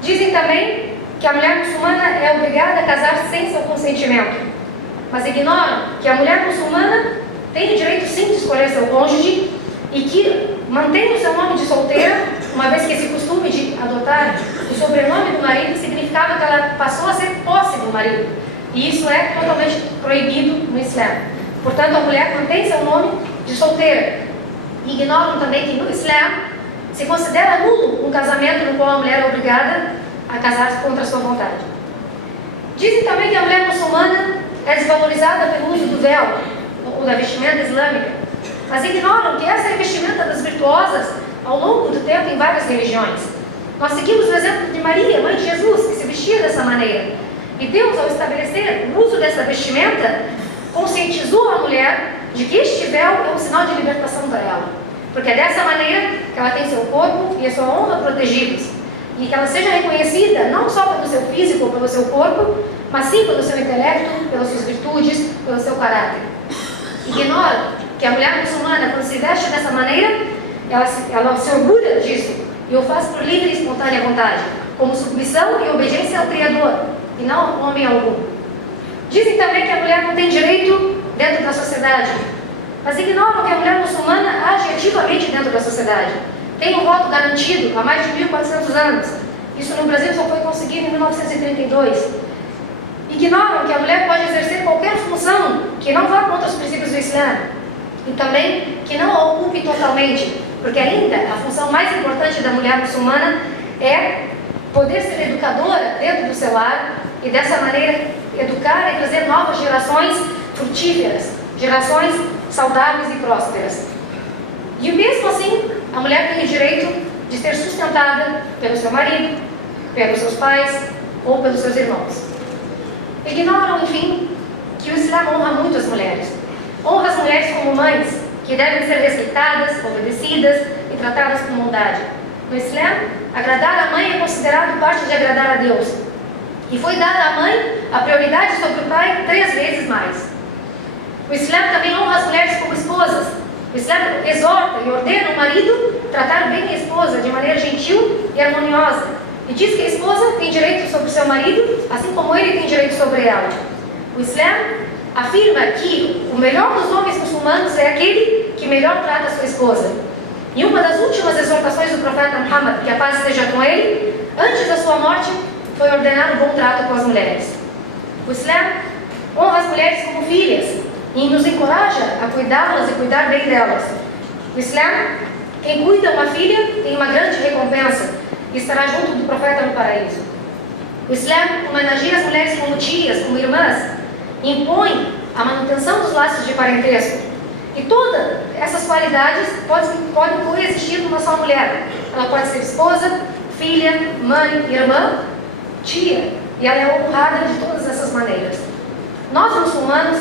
Dizem também que a mulher muçulmana é obrigada a casar sem seu consentimento, mas ignoram que a mulher muçulmana tem o direito sim de escolher seu cônjuge e que mantém o seu nome de solteira, uma vez que esse costume de adotar o sobrenome do marido significava que ela passou a ser posse do marido, e isso é totalmente proibido no Islã. Portanto, a mulher mantém seu nome de solteira. Ignoram também que no Islã se considera nulo um casamento no qual a mulher é obrigada a casar-se contra a sua vontade. Dizem também que a mulher muçulmana é desvalorizada pelo uso do véu ou da vestimenta islâmica, mas ignoram que essa é a vestimenta das virtuosas ao longo do tempo em várias religiões. Nós seguimos o exemplo de Maria, mãe de Jesus, que se vestia dessa maneira. E Deus, ao estabelecer o uso dessa vestimenta, conscientizou a mulher de que este véu é um sinal de libertação para ela. Porque é dessa maneira que ela tem seu corpo e a sua honra protegidos. E que ela seja reconhecida não só pelo seu físico ou pelo seu corpo, mas sim pelo seu intelecto, pelas suas virtudes, pelo seu caráter. Ignora que a mulher muçulmana, quando se veste dessa maneira, ela se orgulha disso e o faz por livre e espontânea vontade, como submissão e obediência ao Criador, e não ao homem algum. Dizem também que a mulher não tem direito dentro da sociedade, mas ignoram que a mulher muçulmana age ativamente dentro da sociedade. Tem um voto garantido há mais de 1400 anos. Isso no Brasil só foi conseguido em 1932. Ignoram que a mulher pode exercer qualquer função que não vá contra os princípios do Islã, e também que não a ocupe totalmente, porque ainda a função mais importante da mulher muçulmana é poder ser educadora dentro do seu lar e dessa maneira educar e trazer novas gerações frutíferas, gerações saudáveis e prósperas. E mesmo assim, a mulher tem o direito de ser sustentada pelo seu marido, pelos seus pais ou pelos seus irmãos. Ignoram, enfim, que o Islã honra muito as mulheres. Honra as mulheres como mães, que devem ser respeitadas, obedecidas e tratadas com bondade. No Islã, agradar a mãe é considerado parte de agradar a Deus. E foi dada à mãe a prioridade sobre o pai 3 vezes mais. O Islã também honra as mulheres como esposas. O Islã exorta e ordena o marido tratar bem a esposa de maneira gentil e harmoniosa. E diz que a esposa tem direito sobre o seu marido, assim como ele tem direito sobre ela. O Islã afirma que o melhor dos homens muçulmanos é aquele que melhor trata a sua esposa. E uma das últimas exortações do profeta Muhammad, que a paz esteja com ele, antes da sua morte, foi ordenar o bom trato com as mulheres. O Islã honra as mulheres como filhas e nos encoraja a cuidá-las e cuidar bem delas. O Islã, quem cuida uma filha tem uma grande recompensa e estará junto do profeta no paraíso. O Islã homenageia as mulheres como tias, como irmãs, e impõe a manutenção dos laços de parentesco. E todas essas qualidades podem coexistir numa só mulher. Ela pode ser esposa, filha, mãe, irmã, tia, e ela é honrada de todas essas maneiras. Nós, muçulmanos,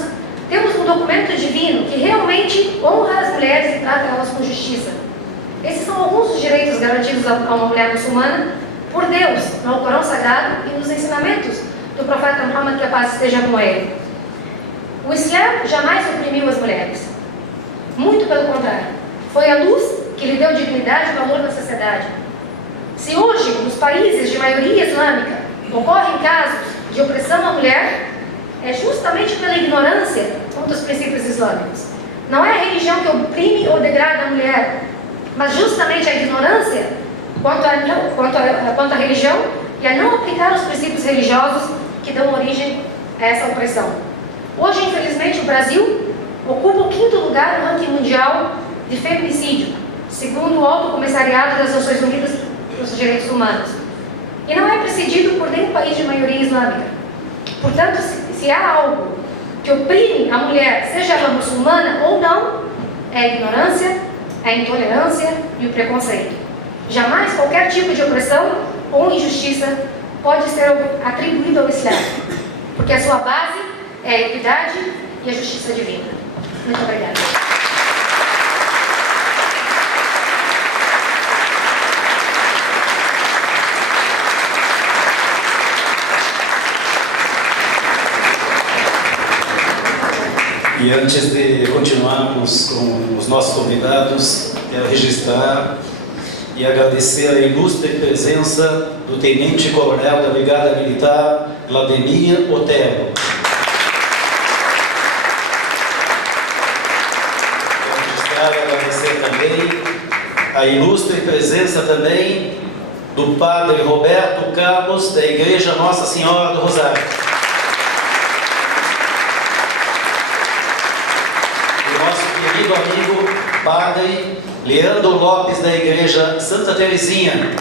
temos um documento divino que realmente honra as mulheres e trata elas com justiça. Esses são alguns dos direitos garantidos a uma mulher muçulmana por Deus, no Alcorão Sagrado e nos ensinamentos do profeta Muhammad, que a paz esteja com ele. O Islã jamais oprimiu as mulheres. Muito pelo contrário. Foi a luz que lhe deu dignidade e valor na sociedade. Se hoje, nos países de maioria islâmica, ocorrem casos de opressão à mulher, é justamente pela ignorância quanto aos princípios islâmicos. Não é a religião que oprime ou degrada a mulher, mas justamente a ignorância quanto à religião e a não aplicar os princípios religiosos que dão origem a essa opressão. Hoje, infelizmente, o Brasil ocupa o 5º lugar no ranking mundial de feminicídio, segundo o Alto Comissariado das Nações Unidas dos Direitos Humanos. E não é precedido por nenhum país de maioria islâmica. Portanto, se há algo que oprimem a mulher, seja ela muçulmana ou não, é a ignorância, a intolerância e o preconceito. Jamais qualquer tipo de opressão ou injustiça pode ser atribuído ao Islã, porque a sua base é a equidade e a justiça divina. Muito obrigada. E antes de continuarmos com os nossos convidados, quero registrar e agradecer a ilustre presença do Tenente Coronel da Brigada Militar, Vladimir Otero. Quero registrar e agradecer também a ilustre presença também do Padre Roberto Carlos, da Igreja Nossa Senhora do Rosário. Querido amigo Padre Leandro Lopes, da Igreja Santa Teresinha.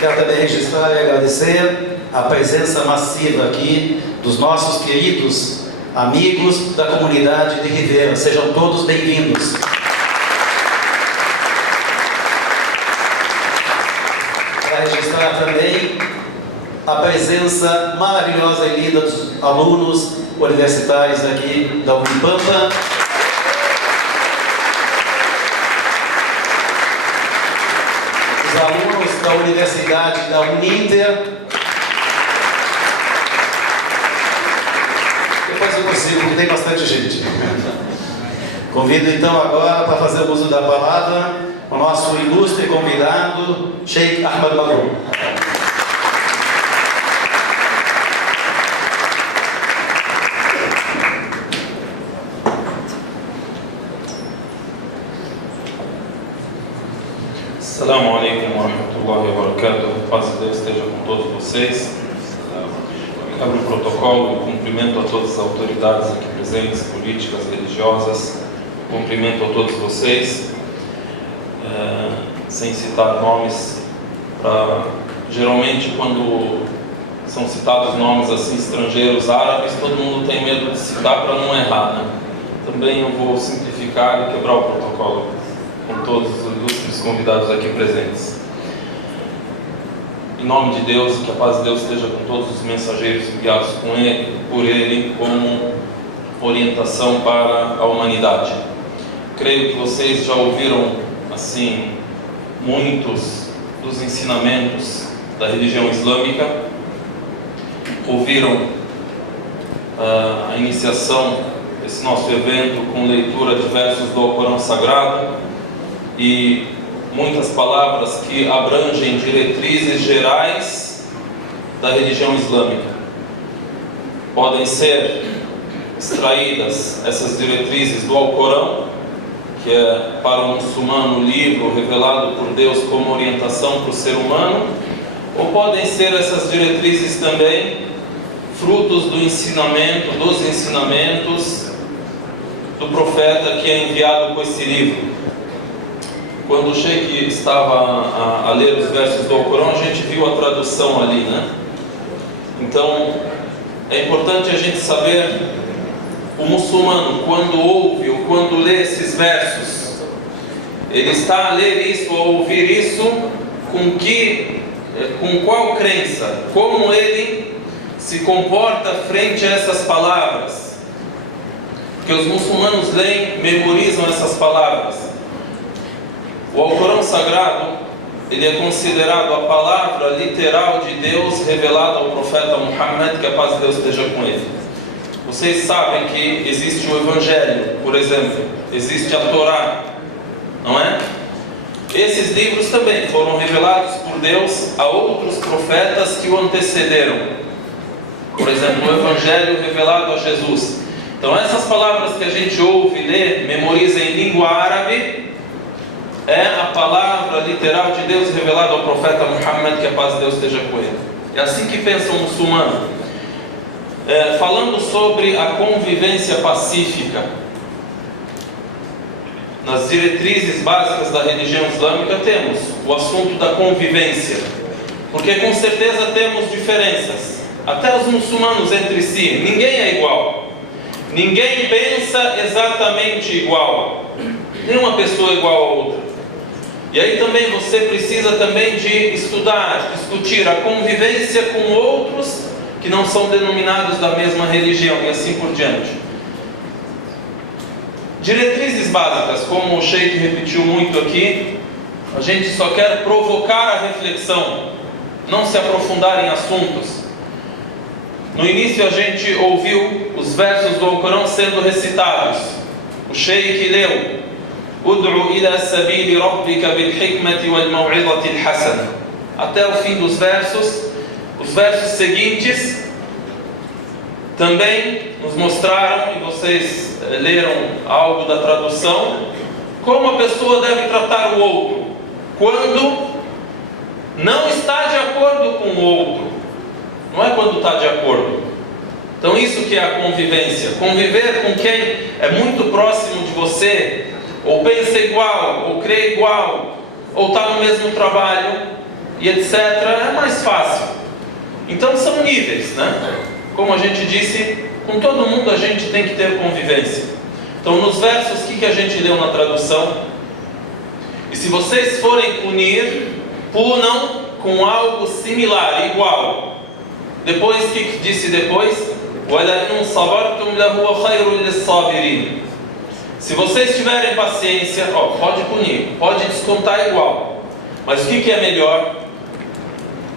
Quero também registrar e agradecer a presença massiva aqui dos nossos queridos amigos da comunidade de Rivera. Sejam todos bem-vindos. Para registrar também a presença maravilhosa e linda dos alunos universitários aqui da Unipampa. Os alunos da Universidade da Uninter. Depois eu consigo, porque tem bastante gente. Convido então agora para fazer o uso da palavra o nosso ilustre convidado, Sheikh Ahmad Magoun. Assalamu alaikum wa rahmatullahi wa barakatuh. Paz de Deus esteja com todos vocês. Abro o protocolo e cumprimento a todas as autoridades aqui presentes, políticas, religiosas. Cumprimento a todos vocês, sem citar nomes. Geralmente, quando são citados nomes assim estrangeiros, árabes, todo mundo tem medo de citar para não errar, né? Também eu vou simplificar e quebrar o protocolo com todos os ilustres convidados aqui presentes. Em nome de Deus, que a paz de Deus esteja com todos os mensageiros enviados por Ele como orientação para a humanidade. Creio que vocês já ouviram, assim, muitos dos ensinamentos da religião islâmica, ouviram a iniciação desse nosso evento com leitura de versos do Alcorão Sagrado, e muitas palavras que abrangem diretrizes gerais da religião islâmica. Podem ser extraídas essas diretrizes do Alcorão, que é para o muçulmano o livro revelado por Deus como orientação para o ser humano, ou podem ser essas diretrizes também frutos dos ensinamentos do profeta que é enviado com esse livro. Quando o Sheikh estava a ler os versos do Alcorão, a gente viu a tradução ali, né? Então, é importante a gente saber, o muçulmano, quando ouve ou quando lê esses versos, ele está a ler isso ou ouvir isso com qual crença? Como ele se comporta frente a essas palavras? Porque os muçulmanos leem, memorizam essas palavras. O Alcorão Sagrado, ele é considerado a palavra literal de Deus revelada ao profeta Muhammad, que a paz de Deus esteja com ele. Vocês sabem que existe o Evangelho, por exemplo, existe a Torá, não é? Esses livros também foram revelados por Deus a outros profetas que o antecederam. Por exemplo, o Evangelho revelado a Jesus. Então essas palavras que a gente ouve, lê, memoriza em língua árabe, é a palavra literal de Deus revelada ao profeta Muhammad, que a paz de Deus esteja com ele. É assim que pensa o muçulmano. Falando sobre a convivência pacífica, nas diretrizes básicas da religião islâmica temos o assunto da convivência. Porque com certeza temos diferenças, até os muçulmanos entre si, ninguém é igual, ninguém pensa exatamente igual, nenhuma pessoa é igual a outra. E aí também você precisa também de estudar, discutir a convivência com outros que não são denominados da mesma religião e assim por diante. Diretrizes básicas, como o Sheikh repetiu muito aqui, a gente só quer provocar a reflexão, não se aprofundar em assuntos. No início a gente ouviu os versos do Alcorão sendo recitados. O Sheikh leu: Ud'u ila sabili rabbika bil hikmati wal maw'izati al hasana. Até o fim dos versos. Os versos seguintes também nos mostraram, e vocês leram algo da tradução, como a pessoa deve tratar o outro quando não está de acordo com o outro, não é quando está de acordo. Então isso que é a convivência, conviver com quem é muito próximo de você, ou pensa igual, ou crê igual, ou está no mesmo trabalho, e etc., é mais fácil. Então são níveis, né? Como a gente disse, com todo mundo a gente tem que ter convivência. Então nos versos, o que a gente leu na tradução? E se vocês forem punir, punam com algo similar, igual. Depois, o que disse depois? وَلَئِنْ صَبَرْتُمْ لَهُوَ خَيْرٌ لِلصَّابِرِينَ. Se vocês tiverem paciência, pode punir, pode descontar igual. Mas o que é melhor?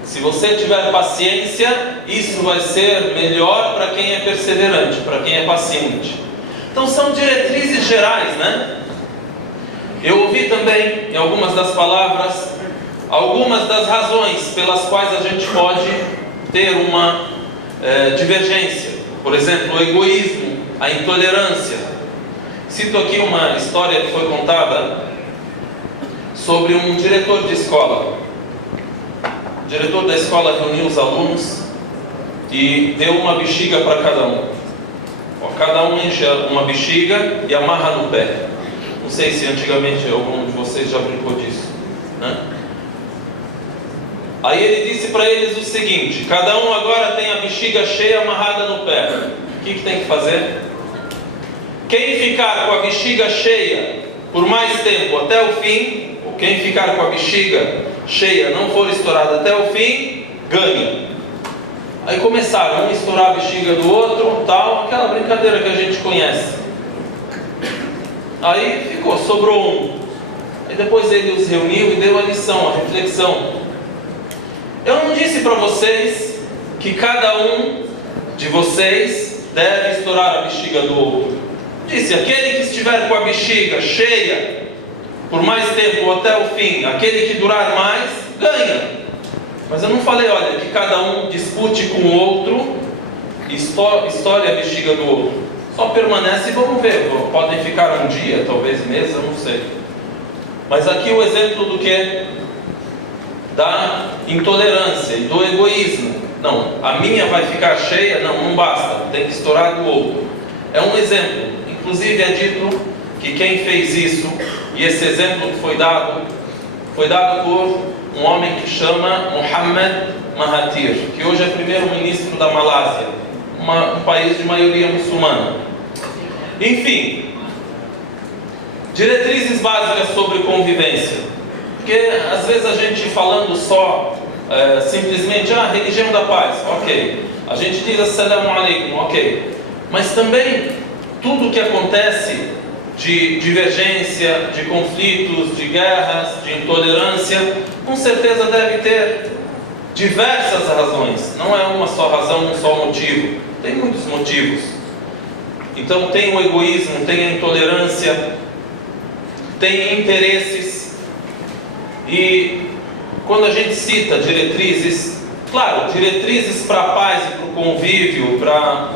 Se você tiver paciência, isso vai ser melhor para quem é perseverante, para quem é paciente. Então são diretrizes gerais, né? Eu ouvi também, em algumas das palavras, algumas das razões pelas quais a gente pode ter uma divergência. Por exemplo, o egoísmo, a intolerância. Cito aqui uma história que foi contada sobre um diretor de escola. O diretor da escola reuniu os alunos e deu uma bexiga para cada um. Cada um enche uma bexiga e amarra no pé. Não sei se antigamente algum de vocês já brincou disso, né? Aí ele disse para eles o seguinte: cada um agora tem a bexiga cheia amarrada no pé. O que tem que fazer? Quem ficar com a bexiga cheia por mais tempo até o fim, ou quem ficar com a bexiga cheia não for estourada até o fim, ganha. Aí começaram um a estourar a bexiga do outro, tal, aquela brincadeira que a gente conhece. Aí sobrou um. Aí depois ele os reuniu e deu a lição, a reflexão. Eu não disse para vocês que cada um de vocês deve estourar a bexiga do outro. Disse: aquele que estiver com a bexiga cheia por mais tempo até o fim, aquele que durar mais, ganha. Mas eu não falei, olha, que cada um dispute com o outro e estoure a bexiga do outro. Só permanece e vamos ver. Podem ficar um dia, talvez meses, eu não sei. Mas aqui o exemplo do que? Da intolerância e do egoísmo. Não, a minha vai ficar cheia? Não basta, tem que estourar do outro. É um exemplo. Inclusive é dito que quem fez isso, e esse exemplo que foi dado por um homem que chama Mohamed Mahathir, que hoje é primeiro-ministro da Malásia, um país de maioria muçulmana. Enfim, diretrizes básicas sobre convivência. Porque às vezes a gente falando só simplesmente religião da paz, ok. A gente diz assalamu alaikum, ok. Mas também tudo que acontece de divergência, de conflitos, de guerras, de intolerância, com certeza deve ter diversas razões. Não é uma só razão, um só motivo. Tem muitos motivos. Então tem o egoísmo, tem a intolerância, tem interesses. E quando a gente cita diretrizes, claro, diretrizes para a paz e para o convívio, para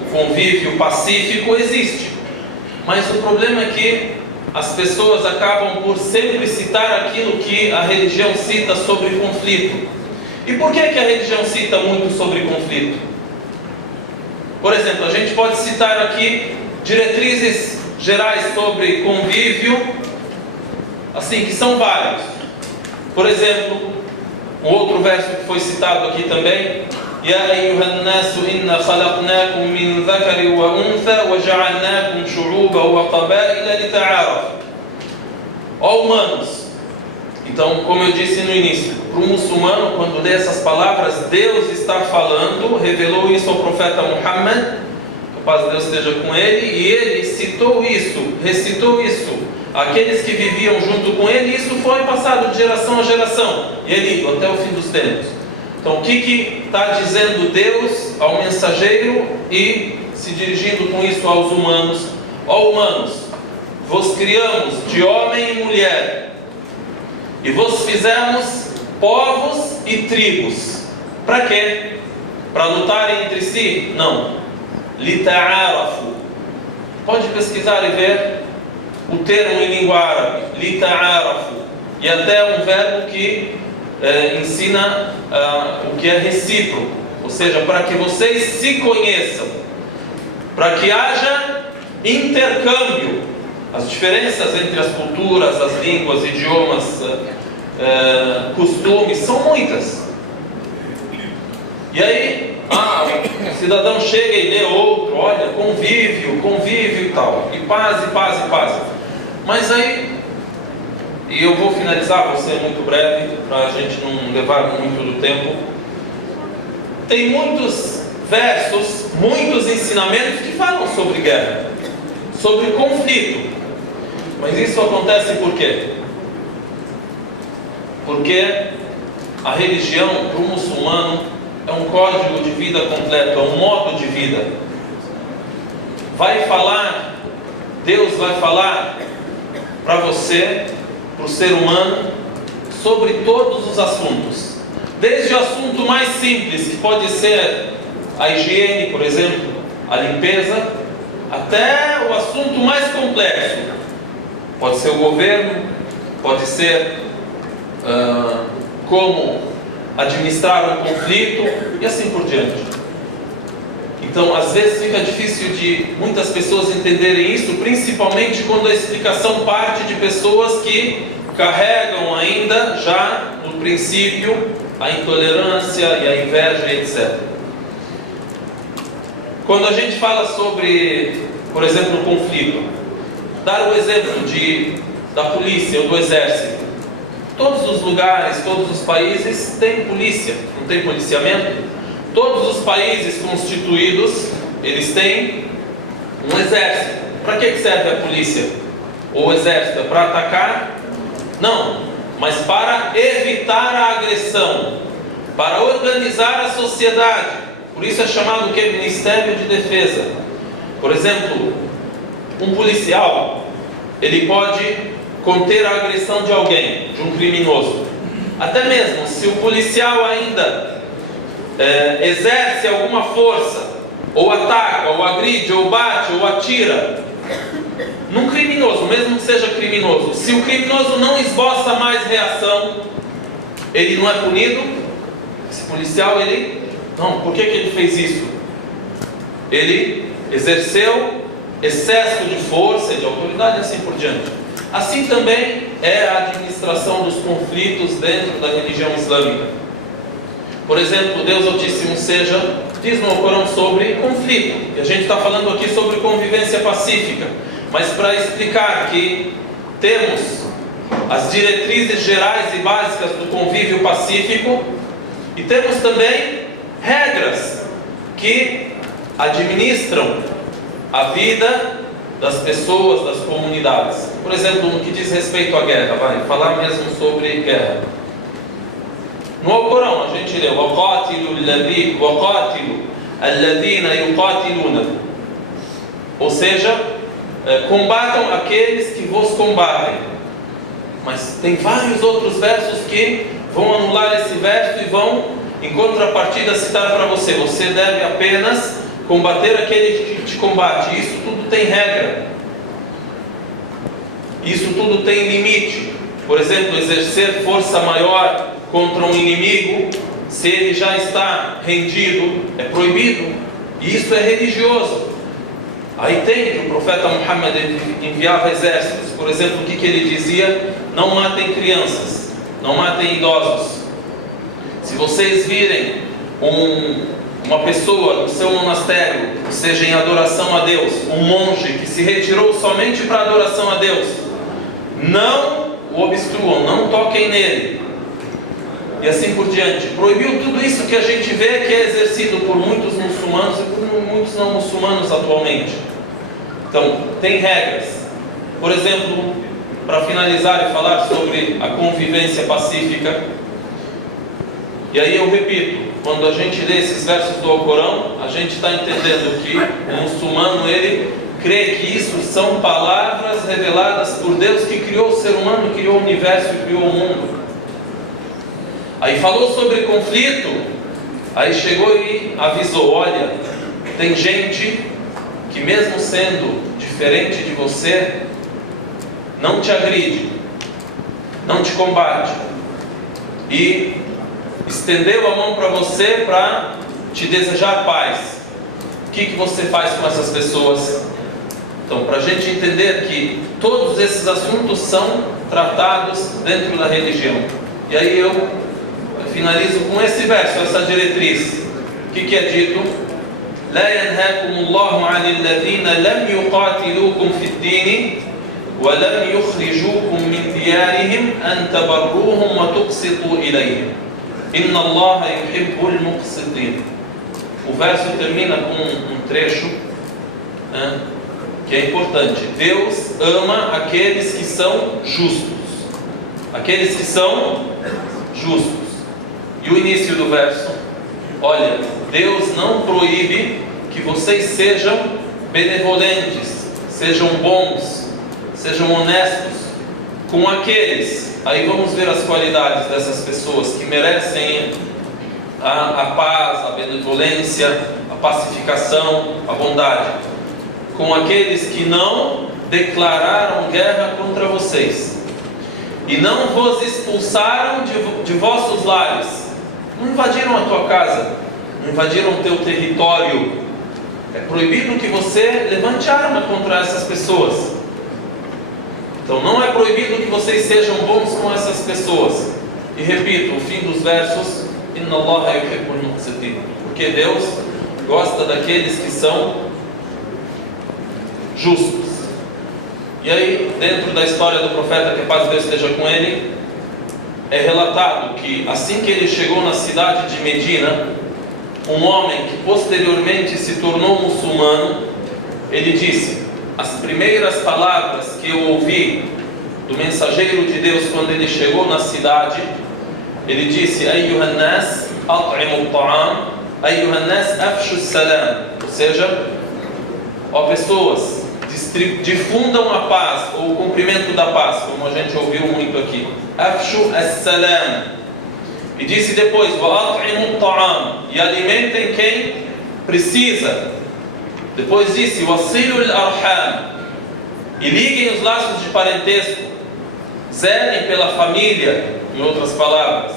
o convívio pacífico existe. Mas o problema é que as pessoas acabam por sempre citar aquilo que a religião cita sobre conflito. E por que a religião cita muito sobre conflito? Por exemplo, a gente pode citar aqui diretrizes gerais sobre convívio, assim, que são vários. Por exemplo, Um outro verso que foi citado aqui também: يا أيها الناس إنا خلقناكم من ذكر وأنثى وجعلناكم شعوبا وقبائل لتعارفوا. Ó humanos. Então, como eu disse no início, para o muçulmano, quando lê essas palavras, Deus está falando, revelou isso ao profeta Muhammad, que a paz de Deus esteja com ele, e ele citou isso, recitou isso. Aqueles que viviam junto com ele, isso foi passado de geração a geração, e ele até o fim dos tempos. Então, o que está dizendo Deus ao mensageiro e se dirigindo com isso aos humanos? Ó humanos, vos criamos de homem e mulher, e vos fizemos povos e tribos. Para quê? Para lutarem entre si? Não. Lita'arafu. Pode pesquisar e ver o termo em língua árabe, lita'arafu, e até um verbo que ensina o que é recíproco, ou seja, para que vocês se conheçam, para que haja intercâmbio. As diferenças entre as culturas, as línguas, idiomas, costumes são muitas. E aí, o cidadão chega e lê outro, olha, convívio e tal, e paz, e paz, e paz. Mas aí, e eu vou finalizar, vou ser muito breve, para a gente não levar muito do tempo. Tem muitos versos, muitos ensinamentos que falam sobre guerra, sobre conflito. Mas isso acontece por quê? Porque a religião para o muçulmano é um código de vida completo, é um modo de vida. Deus vai falar para você, para o ser humano, sobre todos os assuntos. Desde o assunto mais simples, que pode ser a higiene, por exemplo, a limpeza, até o assunto mais complexo. Pode ser o governo, pode ser como administrar um conflito e assim por diante. Então, às vezes fica difícil de muitas pessoas entenderem isso, principalmente quando a explicação parte de pessoas que carregam ainda já no princípio a intolerância e a inveja e etc. Quando a gente fala sobre, por exemplo, o conflito, dar o exemplo da polícia ou do exército. Todos os lugares, todos os países têm polícia, não tem policiamento? Todos os países constituídos, eles têm um exército. Para que serve a polícia? Ou o exército? É para atacar? Não, mas para evitar a agressão, para organizar a sociedade. Por isso é chamado o que? Ministério de Defesa. Por exemplo, um policial, ele pode conter a agressão de alguém, de um criminoso. Até mesmo se o policial ainda exerce alguma força, ou ataca, ou agride, ou bate, ou atira num criminoso, mesmo que seja criminoso, se o criminoso não esboça mais reação, ele não é punido. Esse policial, por que ele fez isso? Ele exerceu excesso de força e de autoridade e assim por diante. Assim também é a administração dos conflitos dentro da religião islâmica. Por exemplo, Deus Altíssimo diz no Corão sobre conflito, e a gente está falando aqui sobre convivência pacífica, mas para explicar que temos as diretrizes gerais e básicas do convívio pacífico, e temos também regras que administram a vida das pessoas, das comunidades. Por exemplo, no que diz respeito à guerra, falar mesmo sobre guerra. No Alcorão a gente lê وَقَاتِلُوا الَّذِينَ يُقَاتِلُونَ, ou seja, combatam aqueles que vos combatem. Mas tem vários outros versos que vão anular esse verso e vão, em contrapartida, citar para você: você deve apenas combater aquele que te combate. Isso tudo tem regra, isso tudo tem limite. Por exemplo, exercer força maior contra um inimigo, se ele já está rendido, é proibido. E isso é religioso. Aí tem que o profeta Muhammad enviava exércitos. Por exemplo, o que ele dizia? Não matem crianças, não matem idosos. Se vocês virem uma pessoa no seu monastério, ou seja, em adoração a Deus, um monge que se retirou somente para adoração a Deus, não o obstruam, não toquem nele, e assim por diante. Proibiu tudo isso que a gente vê que é exercido por muitos muçulmanos e por muitos não muçulmanos atualmente. Então, tem regras. Por exemplo, para finalizar e falar sobre a convivência pacífica, e aí eu repito, quando a gente lê esses versos do Alcorão, a gente está entendendo que o muçulmano, ele crê que isso são palavras reveladas por Deus, que criou o ser humano, criou o universo e criou o mundo. Aí falou sobre conflito, aí chegou e avisou: olha, tem gente que mesmo sendo diferente de você, não te agride, não te combate, e estendeu a mão para você para te desejar paz. O que você faz com essas pessoas? Então, para a gente entender que todos esses assuntos são tratados dentro da religião. E aí eu finalizo com esse verso, essa diretriz. O que é dito? لا ينهاكم الله عن الذين لم يقاتلوكم في الدين ولم يخرجوكم من ديارهم أن تبروهم وتقسطوا إليهم إن الله يحب المقسطين. O verso termina com um trecho que é importante. Deus ama aqueles que são justos. Aqueles que são justos. E o início do verso: olha, Deus não proíbe que vocês sejam benevolentes, sejam bons, sejam honestos com aqueles. Aí vamos ver as qualidades dessas pessoas que merecem a paz, a benevolência, a pacificação, a bondade. Com aqueles que não declararam guerra contra vocês e não vos expulsaram de vossos lares. Não invadiram a tua casa, não invadiram o teu território. É proibido que você levante arma contra essas pessoas. Então não é proibido que vocês sejam bons com essas pessoas. E repito, o fim dos versos: Inna Allah yuhibbul muqsitin. Porque Deus gosta daqueles que são justos. E aí, dentro da história do profeta, que a paz de Deus esteja com ele, é relatado que assim que ele chegou na cidade de Medina, um homem que posteriormente se tornou muçulmano, ele disse: as primeiras palavras que eu ouvi do mensageiro de Deus quando ele chegou na cidade, ele disse: Ayyuhan nas at'imu ta'am, Ayyuhan nas afshu salam. Ou seja, ó pessoas, difundam a paz, ou o cumprimento da paz, como a gente ouviu muito aqui. Afshu as-salam. E disse depois: wa'at'imu ta'am, e alimentem quem precisa. Depois disse: wasilu al-arham, e liguem os laços de parentesco, zelem pela família, em outras palavras.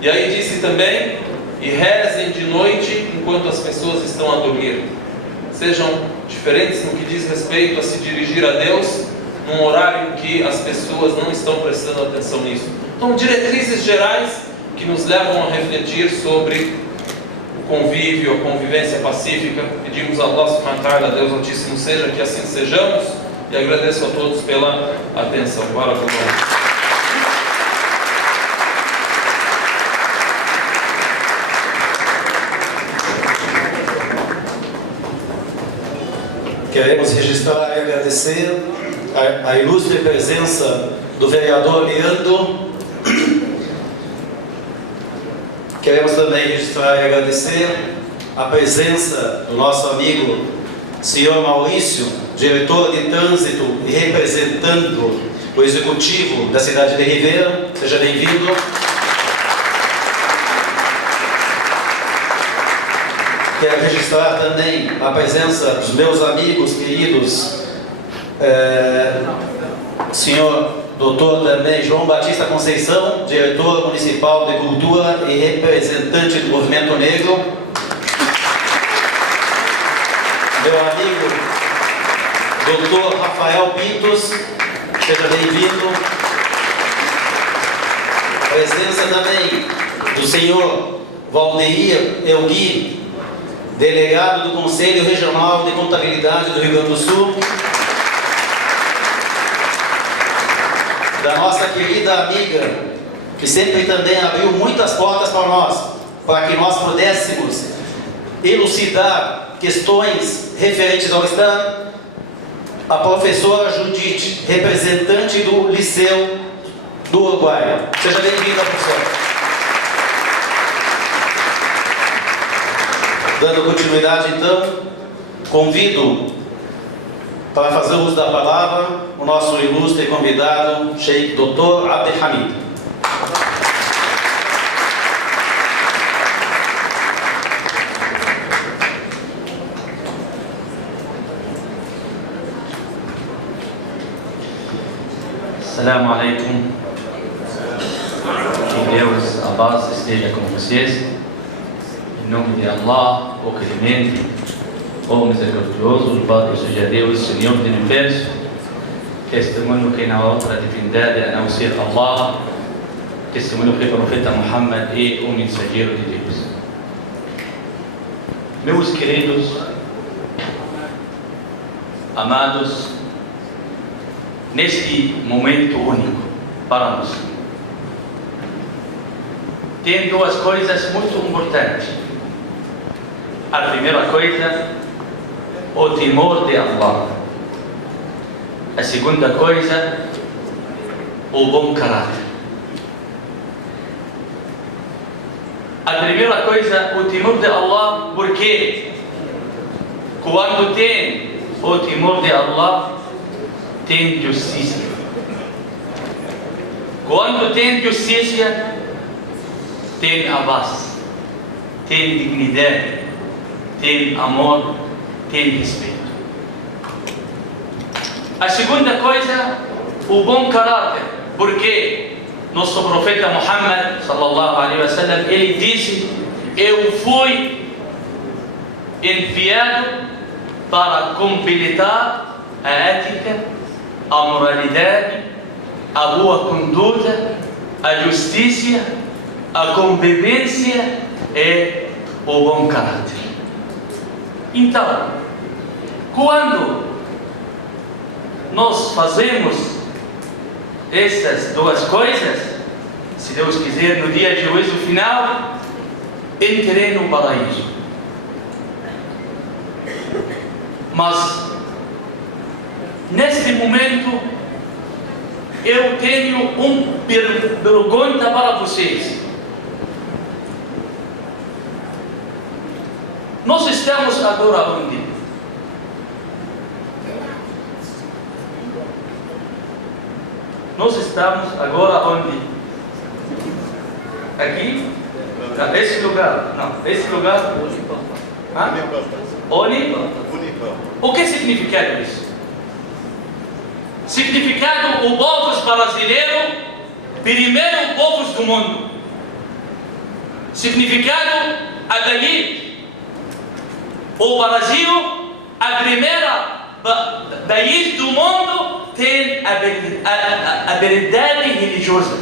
E aí disse também: e rezem de noite enquanto as pessoas estão a dormir. Sejam diferentes no que diz respeito a se dirigir a Deus num horário em que as pessoas não estão prestando atenção nisso. Então, diretrizes gerais que nos levam a refletir sobre o convívio, a convivência pacífica. Pedimos a Allah subhanahu wa ta'ala, Deus Altíssimo, seja que assim sejamos, e agradeço a todos pela atenção. Barakallahu. Queremos registrar e agradecer a ilustre presença do vereador Leandro. Queremos também registrar e agradecer a presença do nosso amigo senhor Maurício, diretor de trânsito e representando o executivo da cidade de Ribeira. Seja bem-vindo. Quero registrar também a presença dos meus amigos queridos, senhor doutor também João Batista Conceição, diretor municipal de cultura e representante do movimento negro. Meu amigo doutor Rafael Pintos, seja bem-vindo. Presença também do senhor Valdeir Elgui, delegado do Conselho Regional de Contabilidade do Rio Grande do Sul, da nossa querida amiga, que sempre também abriu muitas portas para nós, para que nós pudéssemos elucidar questões referentes ao Islã, a professora Judite, representante do Liceu do Uruguai. Seja bem-vinda, professora. Dando continuidade, então, convido para fazer uso da palavra o nosso ilustre convidado, Sheikh Dr. Abdelhamid. Assalamu alaikum. Que Deus, a paz esteja com vocês. Em nome de Allah, o clemente, o misericordioso, louvado seja Deus, Senhor do Universo. Testemunho que não há outra divindade a não ser Allah. Testemunho que o profeta Muhammad é o mensageiro de Deus. Meus queridos, amados, neste momento único para nós, tem duas coisas muito importantes. A primeira coisa, o temor de Allah. A segunda coisa, o bom caráter. A primeira coisa, o temor de Allah, porque quando tem o temor de Allah, tem justiça. Quando tem justiça, tem a paz, tem dignidade, tem amor, tem respeito. A segunda coisa, o bom caráter, porque nosso profeta Muhammad sallallahu alaihi wasallam, ele disse: eu fui enviado para completar a ética, a moralidade, a boa conduta, a justiça, a convivência e o bom caráter. Então, quando nós fazemos essas duas coisas, se Deus quiser, no dia de juízo final, entrarei no paraíso. Mas neste momento eu tenho uma pergunta para vocês. Nós estamos agora onde? Nós estamos agora onde? Aqui? Esse lugar? Não, esse lugar? Onde? O que significa isso? Significado, o povo brasileiro, primeiro povos do mundo. Significado, daí, o Brasil, a primeira país do mundo, tem a verdade religiosa.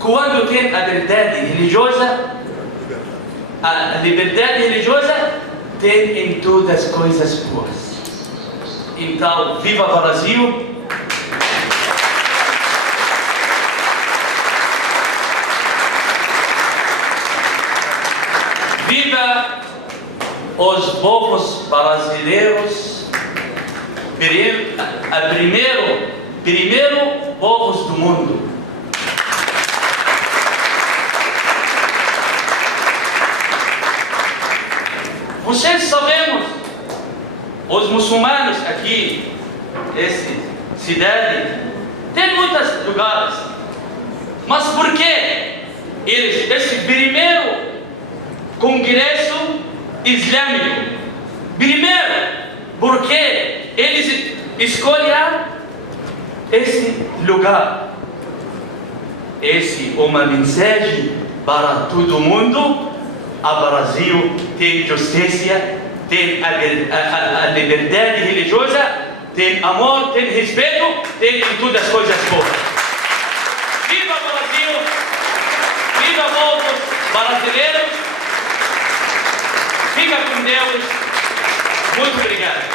Quando tem a verdade religiosa, a liberdade religiosa, tem em todas as coisas boas. Então, viva Brasil! Viva os povos brasileiros, primeiro povos do mundo. Vocês sabemos, os muçulmanos aqui, essa cidade, tem muitos lugares. Mas por que eles, esse primeiro congresso islâmico, primeiro, porque eles escolhem esse lugar? Essa é uma mensagem para todo mundo. A Brasil tem justiça, tem a liberdade religiosa, tem amor, tem respeito, tem todas as coisas boas. Viva Brasil! Brasileiros, fica com Deus. Muito obrigado.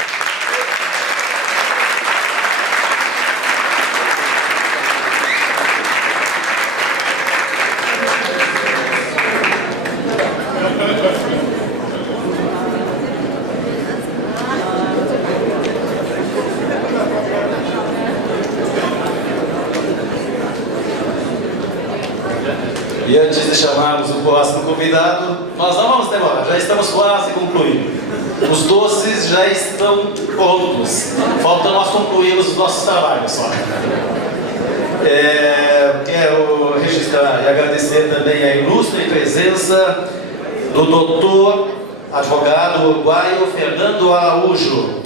E antes de chamarmos o próximo convidado, nós não vamos demorar, já estamos quase concluindo. Os doces já estão prontos, falta nós concluirmos os nossos trabalhos só. Quero registrar e agradecer também a ilustre presença do doutor, advogado uruguaio Fernando Araújo.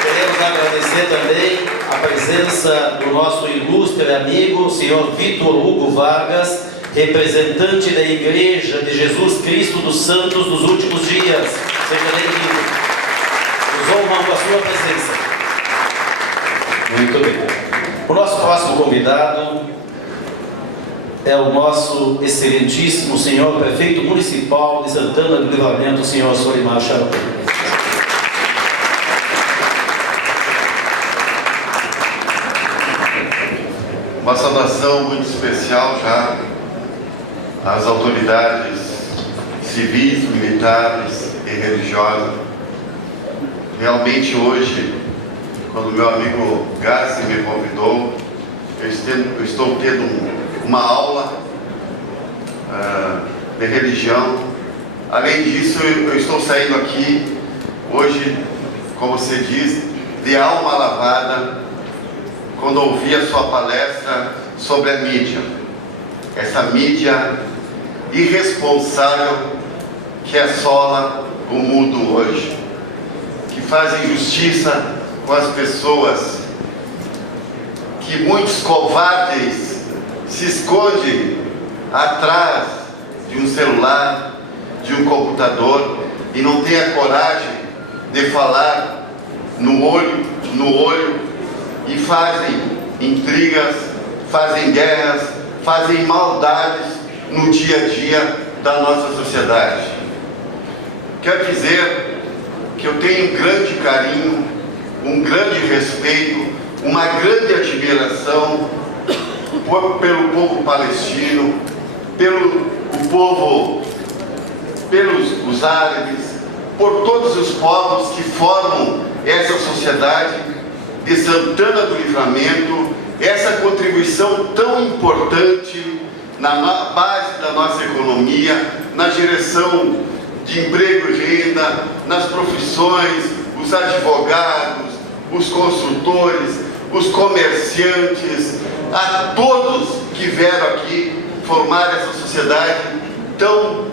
Queremos agradecer também a presença do nosso ilustre amigo, o senhor Vitor Hugo Vargas, representante da Igreja de Jesus Cristo dos Santos dos Últimos Dias. Seja bem-vindo. Nos honramos com a sua presença. Muito bem. O nosso próximo convidado é o nosso excelentíssimo senhor prefeito municipal de Santana do Livramento, o senhor Solimar Charuto. Uma saudação muito especial já às autoridades civis, militares e religiosas. Realmente hoje, quando meu amigo Gassi me convidou, eu estou tendo uma aula de religião. Além disso, eu estou saindo aqui hoje, como você diz, de alma lavada, quando ouvi a sua palestra sobre a mídia, essa mídia irresponsável que assola o mundo hoje, que faz injustiça com as pessoas, que muitos covardes se escondem atrás de um celular, de um computador e não tem a coragem de falar no olho e fazem intrigas, fazem guerras, fazem maldades no dia a dia da nossa sociedade. Quero dizer que eu tenho um grande carinho, um grande respeito, uma grande admiração pelo povo palestino, pelos árabes, por todos os povos que formam essa sociedade de Santana do Livramento, essa contribuição tão importante na base da nossa economia, na geração de emprego e renda, nas profissões, os advogados, os consultores, os comerciantes, a todos que vieram aqui formar essa sociedade tão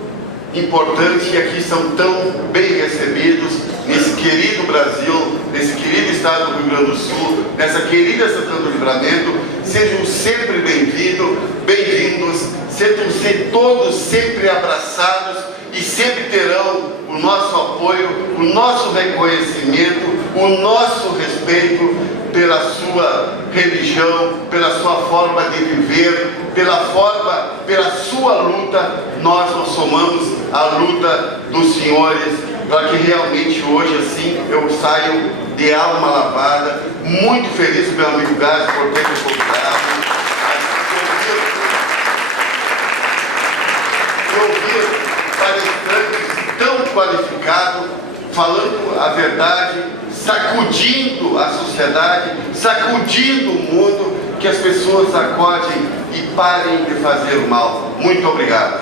importante e aqui são tão bem recebidos nesse querido Brasil, nesse querido estado do Rio Grande do Sul, nessa querida Santana do Livramento. Sejam sempre bem-vindos, sejam todos sempre abraçados e sempre terão o nosso apoio, o nosso reconhecimento, o nosso respeito pela sua religião, pela sua forma de viver, pela sua luta. Nós nos somamos à luta dos senhores, para que realmente hoje assim eu saio de alma lavada, muito feliz, meu amigo Gás, por ter me convidado. Ouvir palestrantes tão qualificados, falando a verdade, sacudindo a sociedade, sacudindo o mundo, que as pessoas acordem e parem de fazer o mal. Muito obrigado.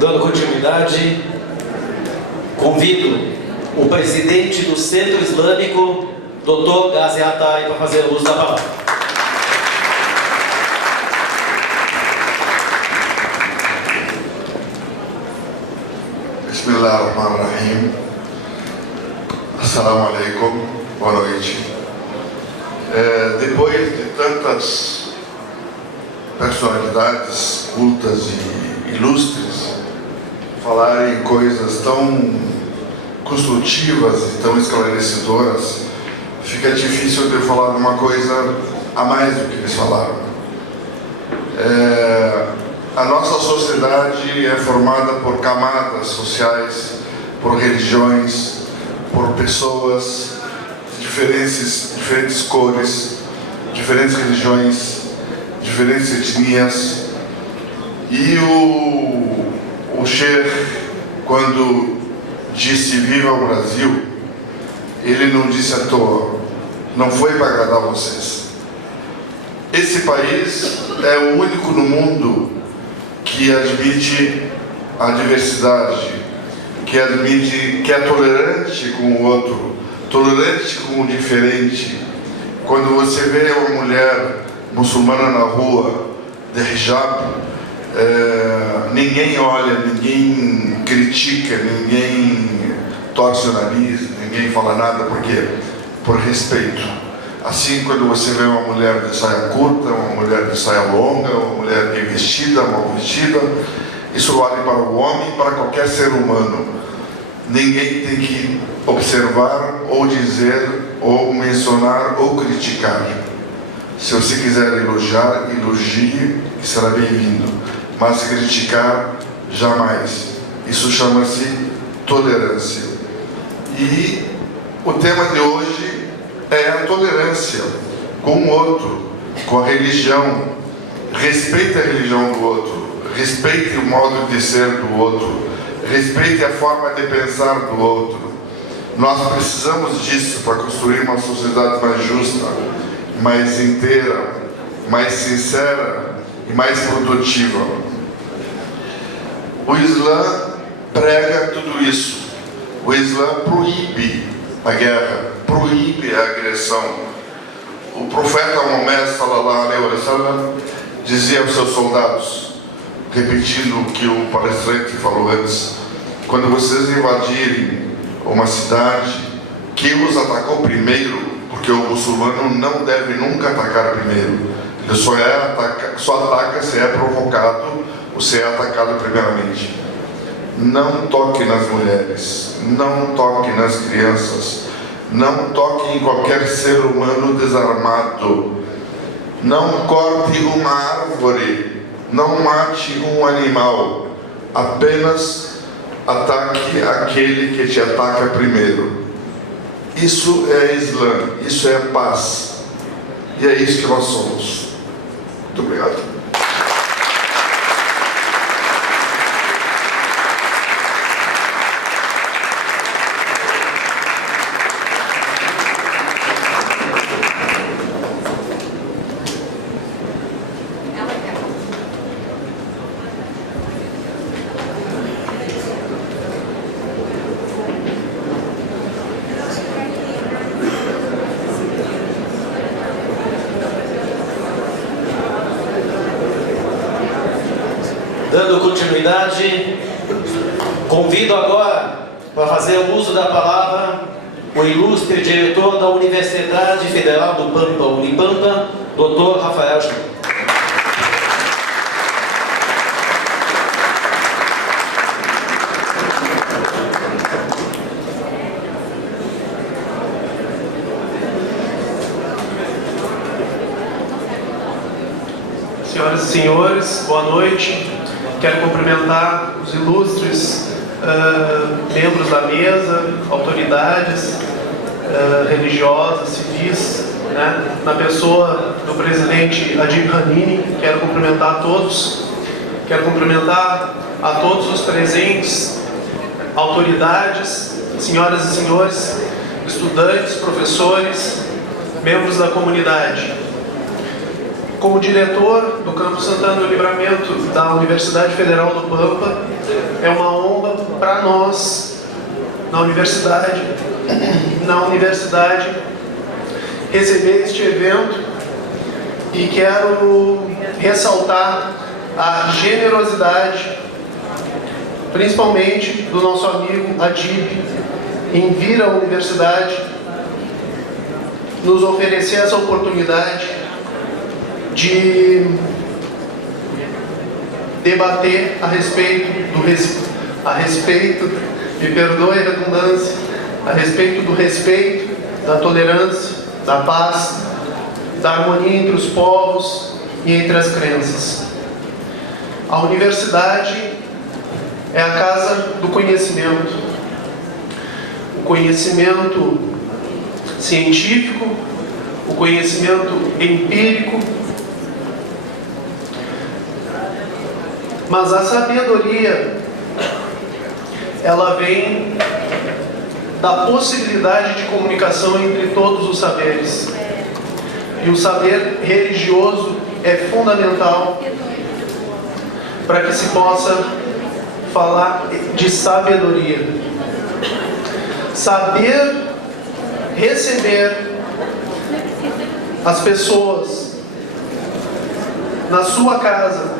Dando continuidade, convido o presidente do Centro Islâmico, Dr. Ghazi Hatay, para fazer uso da palavra. Bismillahirrahmanirrahim. Assalamu alaikum. Boa noite. Depois de tantas personalidades cultas e ilustres falarem coisas tão construtivas e tão esclarecedoras, fica difícil de eu falar uma coisa a mais do que eles falaram. A nossa sociedade é formada por camadas sociais, por religiões, por pessoas de diferentes cores, diferentes religiões, diferentes etnias. E o Sheikh, quando disse viva o Brasil, ele não disse à toa, não foi para agradar vocês. Esse país é o único no mundo que admite a diversidade, que admite, que é tolerante com o outro, tolerante com o diferente. Quando você vê uma mulher muçulmana na rua de hijab, ninguém olha, ninguém critica, ninguém torce o nariz, ninguém fala nada, por quê? Por respeito. Assim, quando você vê uma mulher de saia curta, uma mulher de saia longa, uma mulher bem vestida, mal vestida, isso vale para o homem e para qualquer ser humano. Ninguém tem que observar, ou dizer, ou mencionar, ou criticar. Se você quiser elogiar, elogie, que será bem-vindo. Mas criticar, jamais. Isso chama-se tolerância. E o tema de hoje é a tolerância com o outro, com a religião. Respeite a religião do outro, respeite o modo de ser do outro, respeite a forma de pensar do outro. Nós precisamos disso para construir uma sociedade mais justa, mais inteira, mais sincera e mais produtiva. O Islã prega tudo isso. O Islã proíbe a guerra, proíbe a agressão. O profeta Muhammad sallallahu alaihi wa sallam dizia aos seus soldados, repetindo o que o palestrante falou antes: quando vocês invadirem uma cidade, que os atacou primeiro, porque o muçulmano não deve nunca atacar primeiro. Ele só ataca se é provocado ou se é atacado primeiramente. Não toque nas mulheres, não toque nas crianças, não toque em qualquer ser humano desarmado, não corte uma árvore, não mate um animal, apenas ataque aquele que te ataca primeiro. Isso é Islã, isso é paz, e é isso que nós somos. Muito obrigado. Dando continuidade, convido agora para fazer o uso da palavra o ilustre diretor da Universidade Federal do Pampa, Unipampa, Dr. Rafael Schmidt. Senhoras e senhores, boa noite. Quero cumprimentar os ilustres membros da mesa, autoridades religiosas, civis, né? Na pessoa do presidente Adib Hanini. Quero cumprimentar a todos. Quero cumprimentar a todos os presentes, autoridades, senhoras e senhores, estudantes, professores, membros da comunidade. Como diretor do Campus Santana do Livramento da Universidade Federal do Pampa, é uma honra para nós, na universidade, receber este evento, e quero ressaltar a generosidade, principalmente do nosso amigo Adib, em vir à universidade, nos oferecer essa oportunidade de debater a respeito, me perdoe a redundância, a respeito do respeito, da tolerância, da paz, da harmonia entre os povos e entre as crenças. A universidade é a casa do conhecimento. O conhecimento científico, o conhecimento empírico, mas a sabedoria, ela vem da possibilidade de comunicação entre todos os saberes. E o saber religioso é fundamental para que se possa falar de sabedoria. Saber receber as pessoas na sua casa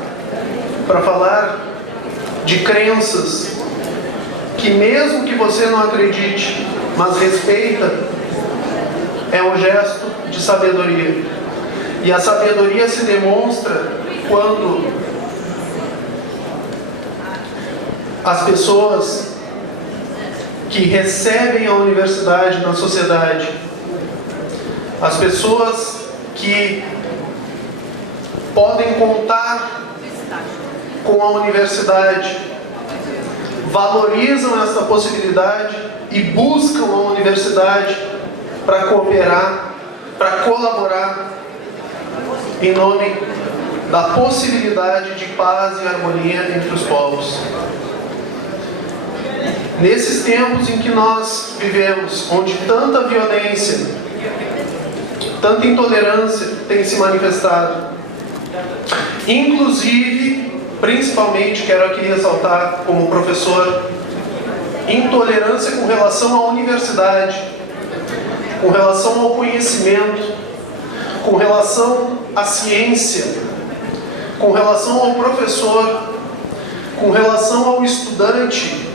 para falar de crenças que, mesmo que você não acredite, mas respeita, é um gesto de sabedoria. E a sabedoria se demonstra quando as pessoas que recebem a universidade na sociedade, as pessoas que podem contar com a universidade, valorizam essa possibilidade e buscam a universidade para cooperar, para colaborar em nome da possibilidade de paz e harmonia entre os povos. Nesses tempos em que nós vivemos, onde tanta violência, tanta intolerância tem se manifestado, inclusive, principalmente, quero aqui ressaltar como professor, intolerância com relação à universidade, com relação ao conhecimento, com relação à ciência, com relação ao professor, com relação ao estudante.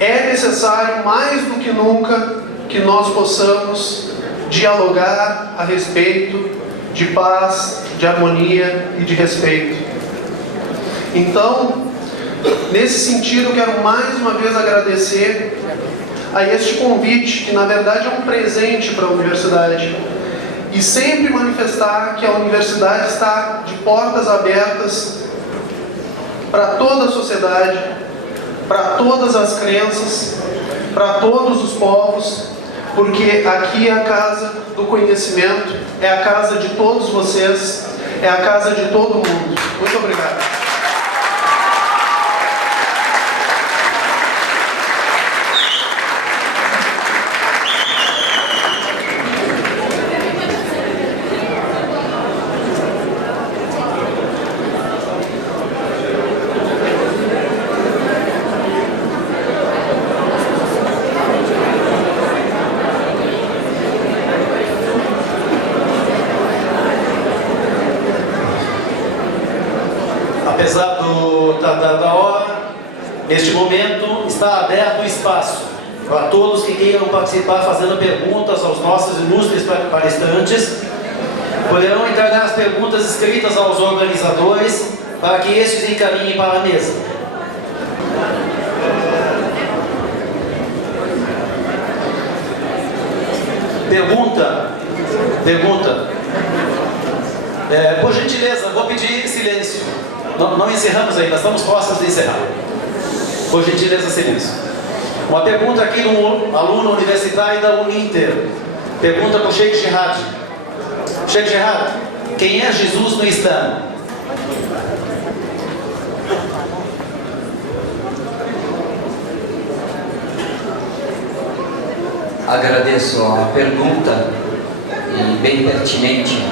É necessário, mais do que nunca, que nós possamos dialogar a respeito de paz, de harmonia e de respeito. Então, nesse sentido, quero mais uma vez agradecer a este convite, que na verdade é um presente para a universidade, e sempre manifestar que a universidade está de portas abertas para toda a sociedade, para todas as crenças, para todos os povos, porque aqui é a casa do conhecimento, é a casa de todos vocês, é a casa de todo mundo. Muito obrigado. Apesar da hora, neste momento está aberto o espaço para todos que queiram participar fazendo perguntas aos nossos ilustres palestrantes. Poderão encaminhar as perguntas escritas aos organizadores para que estes encaminhem para a mesa. Pergunta. Por gentileza, vou pedir silêncio. Não encerramos ainda, estamos próximos de encerrar. Por gentileza, silêncio. Uma pergunta aqui de um aluno universitário da Uninter. Pergunta para o Sheikh Jihad. Sheikh Jihad, quem é Jesus no Islã? Agradeço a pergunta, e bem pertinente,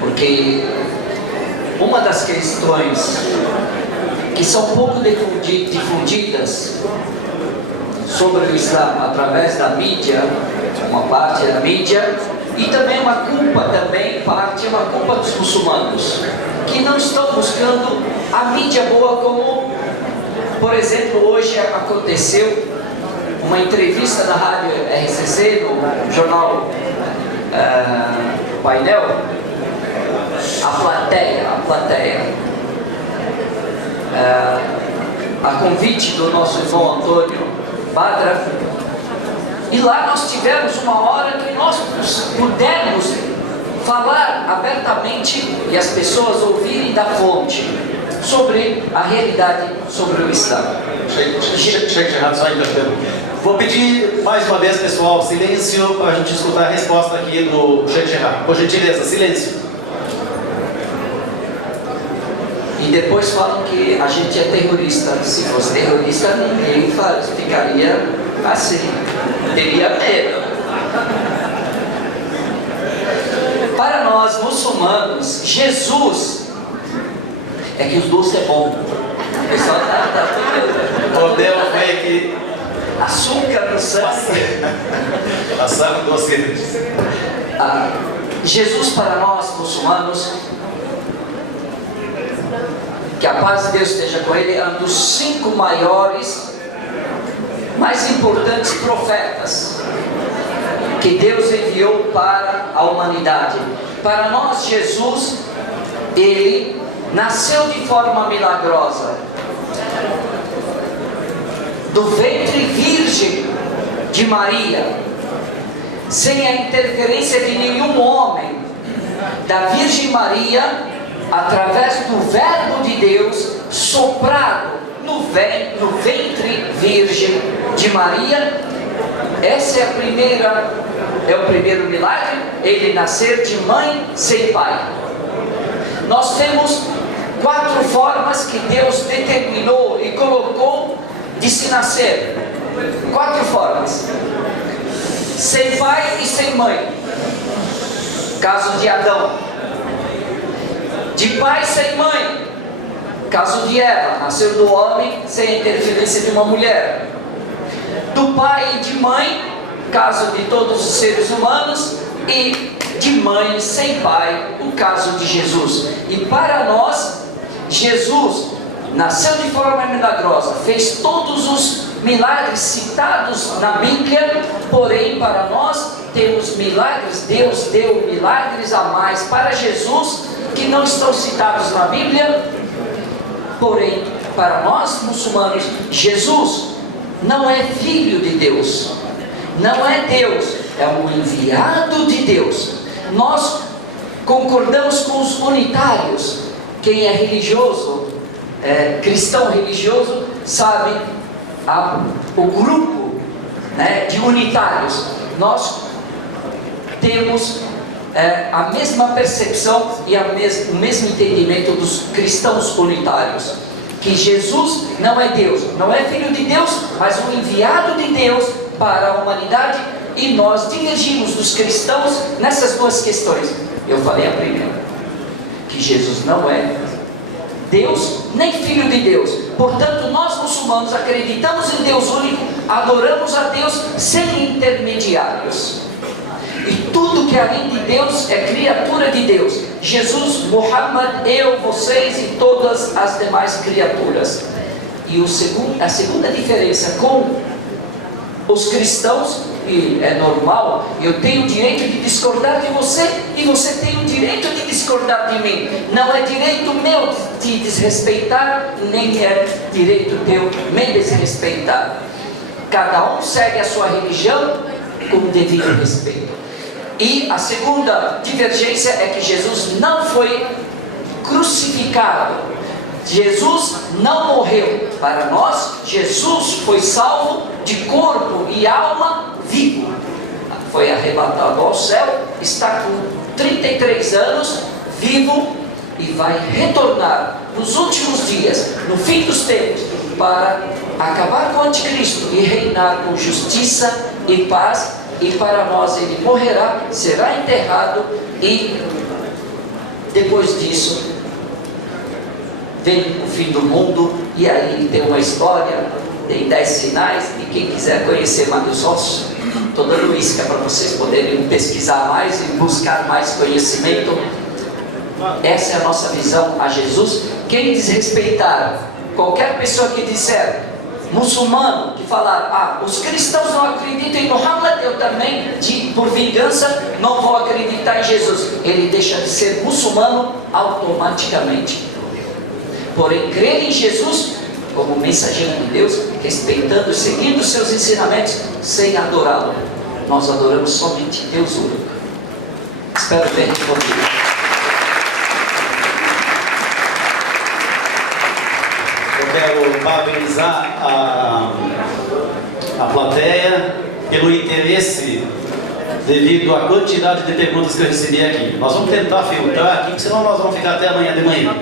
porque uma das questões que são pouco difundidas sobre o Islã através da mídia, uma parte da mídia, e também uma culpa dos muçulmanos, que não estão buscando a mídia boa, como, por exemplo, hoje aconteceu uma entrevista na rádio RCC, no jornal Painel, a plateia. A convite do nosso irmão Antônio Badra. E lá nós tivemos uma hora que nós pudemos falar abertamente e as pessoas ouvirem da fonte sobre a realidade sobre o Islã. Vou pedir mais uma vez, pessoal, silêncio para a gente escutar a resposta aqui do Sheikh Gerard. Por gentileza, silêncio. E depois falam que a gente é terrorista. Se fosse terrorista, ninguém ficaria assim, teria medo. Para nós muçulmanos, Jesus é que os doces é bom. O pessoal tá O Del foi aqui. Açúcar no sangue. Açúcar doce. Jesus para nós muçulmanos, que a paz de Deus esteja com ele, é um dos 5 maiores, mais importantes profetas que Deus enviou para a humanidade. Para nós, Jesus, ele nasceu de forma milagrosa, do ventre virgem de Maria, sem a interferência de nenhum homem, da Virgem Maria, através do Verbo de Deus soprado no ventre virgem de Maria. Essa é o primeiro milagre, ele nascer de mãe sem pai. Nós temos 4 formas que Deus determinou e colocou de se nascer. 4 formas: sem pai e sem mãe, caso de Adão; de pai sem mãe, caso de Eva, nasceu do homem sem a interferência de uma mulher; do pai e de mãe, caso de todos os seres humanos; e de mãe sem pai, o caso de Jesus. E para nós, Jesus nasceu de forma milagrosa, fez todos os milagres citados na Bíblia, porém para nós temos milagres, Deus deu milagres a mais para Jesus, que não estão citados na Bíblia. Porém, para nós muçulmanos, Jesus não é filho de Deus, não é Deus, é um enviado de Deus. Nós concordamos com os unitários. Quem é religioso, cristão religioso, sabe o grupo, de unitários. Nós temos a mesma percepção e o mesmo entendimento dos cristãos unitários, que Jesus não é Deus, não é filho de Deus, mas um enviado de Deus para a humanidade. E nós divergimos dos cristãos nessas 2 questões. Eu falei a primeira, que Jesus não é Deus nem filho de Deus. Portanto, nós muçulmanos acreditamos em Deus único, adoramos a Deus sem intermediários. E tudo que é além de Deus é criatura de Deus. Jesus, Muhammad, eu, vocês e todas as demais criaturas. E a segunda diferença com os cristãos, e é normal, eu tenho o direito de discordar de você e você tem o direito de discordar de mim. Não é direito meu te desrespeitar, nem é direito teu me desrespeitar. Cada um segue a sua religião com devido respeito. E a segunda divergência é que Jesus não foi crucificado. Jesus não morreu. Para nós, Jesus foi salvo de corpo e alma vivo. Foi arrebatado ao céu, está com 33 anos, vivo, e vai retornar nos últimos dias, no fim dos tempos, para acabar com o anticristo e reinar com justiça e paz. E para nós ele morrerá, será enterrado, e depois disso vem o fim do mundo. E aí tem uma história, tem 10 sinais, e quem quiser conhecer mais, eu só estou dando isca para vocês poderem pesquisar mais e buscar mais conhecimento. Essa é a nossa visão a Jesus. Quem desrespeitar qualquer pessoa que disser muçulmano que falar, os cristãos não acreditam em Muhammad, eu também, por vingança, não vou acreditar em Jesus. Ele deixa de ser muçulmano automaticamente. Porém, crer em Jesus como mensageiro de Deus, respeitando e seguindo os seus ensinamentos, sem adorá-lo. Nós adoramos somente Deus único. Espero ter respondido. Eu quero parabenizar a plateia pelo interesse devido à quantidade de perguntas que eu recebi aqui. Nós vamos tentar filtrar aqui, senão nós vamos ficar até amanhã de manhã.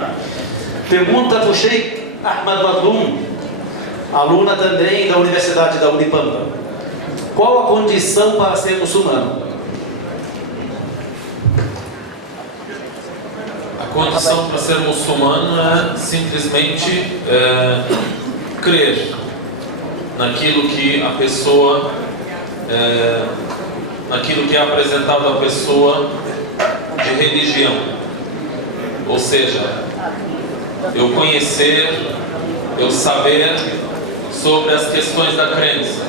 Pergunta para o Sheikh Ahmad Madlum, aluna também da Universidade da Unipampa. Qual a condição para ser muçulmano? A condição para ser muçulmano é simplesmente crer naquilo que a pessoa, naquilo que é apresentado à pessoa de religião. Ou seja, eu conhecer, eu saber sobre as questões da crença,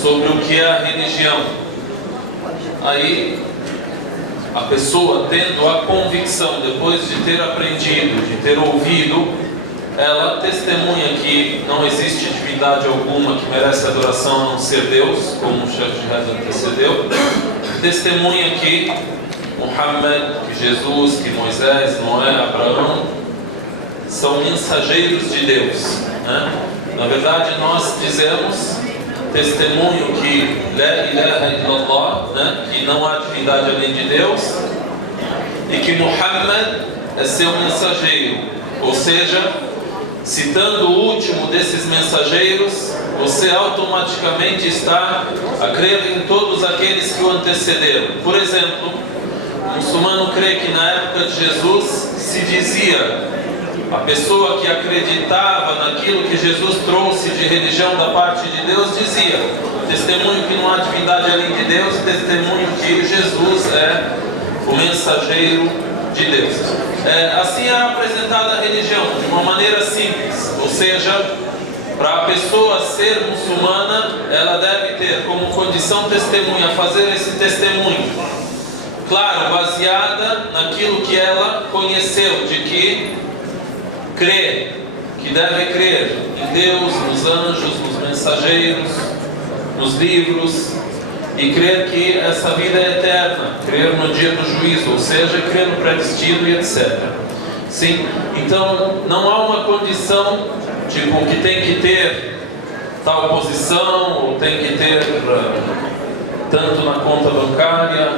sobre o que é a religião. Aí, a pessoa tendo a convicção, depois de ter aprendido, de ter ouvido, ela testemunha que não existe divindade alguma que merece adoração a não ser Deus, como o chefe de reza antecedeu, testemunha que Muhammad, que Jesus, que Moisés, Noé, Abraão são mensageiros de Deus, né? Na verdade, nós dizemos, testemunho que La ilaha illallah, né? Que não há divindade além de Deus, e que Muhammad é seu mensageiro. Ou seja, citando o último desses mensageiros, você automaticamente está a crer em todos aqueles que o antecederam. Por exemplo, o muçulmano crê que na época de Jesus se dizia: a pessoa que acreditava naquilo que Jesus trouxe de religião da parte de Deus dizia, testemunho que não há divindade além de Deus, testemunho que Jesus é o mensageiro de Deus. Assim era apresentada a religião, de uma maneira simples, ou seja, para a pessoa ser muçulmana, ela deve ter como condição testemunha, fazer esse testemunho, claro, baseada naquilo que ela conheceu, de que crê, que deve crer em Deus, nos anjos, nos mensageiros, nos livros, e crer que essa vida é eterna, crer no dia do juízo, ou seja, crer no predestino e etc. Sim? Então, não há uma condição, tipo, que tem que ter tal posição, ou tem que ter tanto na conta bancária,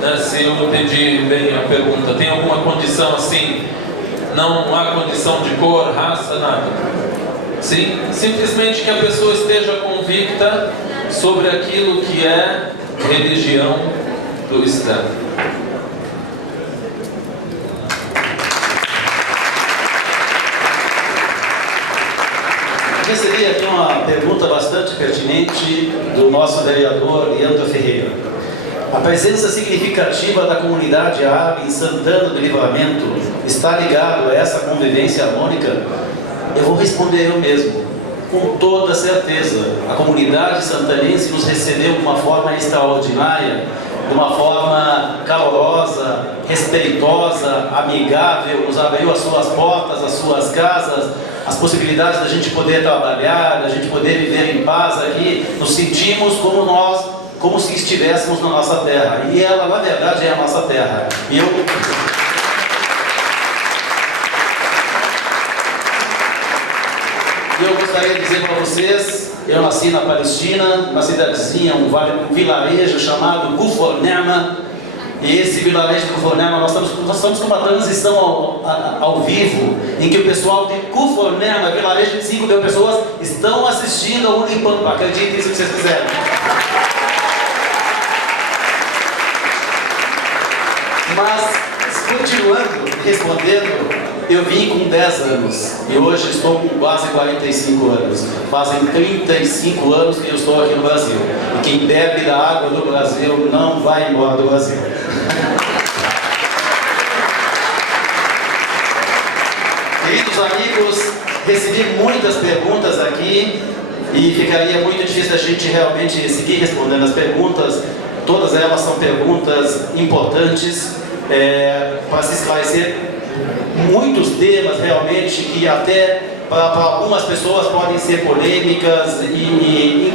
né? Se eu entendi bem a pergunta, tem alguma condição assim? Não há condição de cor, raça, nada. Sim? Simplesmente que a pessoa esteja convicta sobre aquilo que é religião do Islã. Recebi aqui uma pergunta bastante pertinente do nosso vereador Leandro Ferreira. A presença significativa da comunidade árabe em Santana do Livramento está ligado a essa convivência harmônica? Eu vou responder eu mesmo, com toda certeza. A comunidade santanense nos recebeu de uma forma extraordinária, de uma forma calorosa, respeitosa, amigável, nos abriu as suas portas, as suas casas, as possibilidades da gente poder trabalhar, da gente poder viver em paz aqui. Nos sentimos como se estivéssemos na nossa terra, e ela na verdade é a nossa terra. E eu gostaria de dizer para vocês, eu nasci na Palestina, na cidadezinha, um vilarejo chamado Kufr Ne'ma, e esse vilarejo de Kufr Ne'ma, nós estamos com uma transição ao vivo, em que o pessoal de Kufr Ne'ma, vilarejo de 5 mil pessoas, estão assistindo ao Unipampa. Acreditem se vocês quiserem. Mas, continuando, respondendo, eu vim com 10 anos e hoje estou com quase 45 anos. Fazem 35 anos que eu estou aqui no Brasil. E quem bebe da água do Brasil não vai embora do Brasil. Queridos amigos, recebi muitas perguntas aqui e ficaria muito difícil a gente realmente seguir respondendo as perguntas. Todas elas são perguntas importantes para se esclarecer muitos temas realmente que até para algumas pessoas podem ser polêmicas e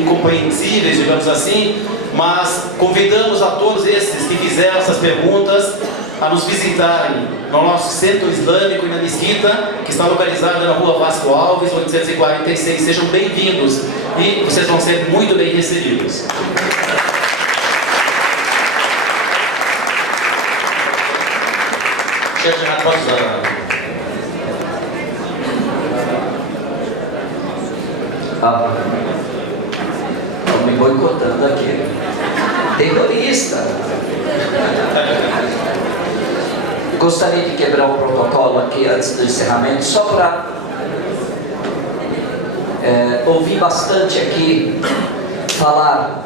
incompreensíveis, digamos assim, mas convidamos a todos esses que fizeram essas perguntas a nos visitarem no nosso centro islâmico e na mesquita, que está localizada na rua Vasco Alves, 846. Sejam bem-vindos e vocês vão ser muito bem recebidos. Chefe Renato, pode usar. Estão me boicotando aqui. Terrorista. Gostaria de quebrar o protocolo aqui antes do encerramento, só para ouvir bastante aqui falar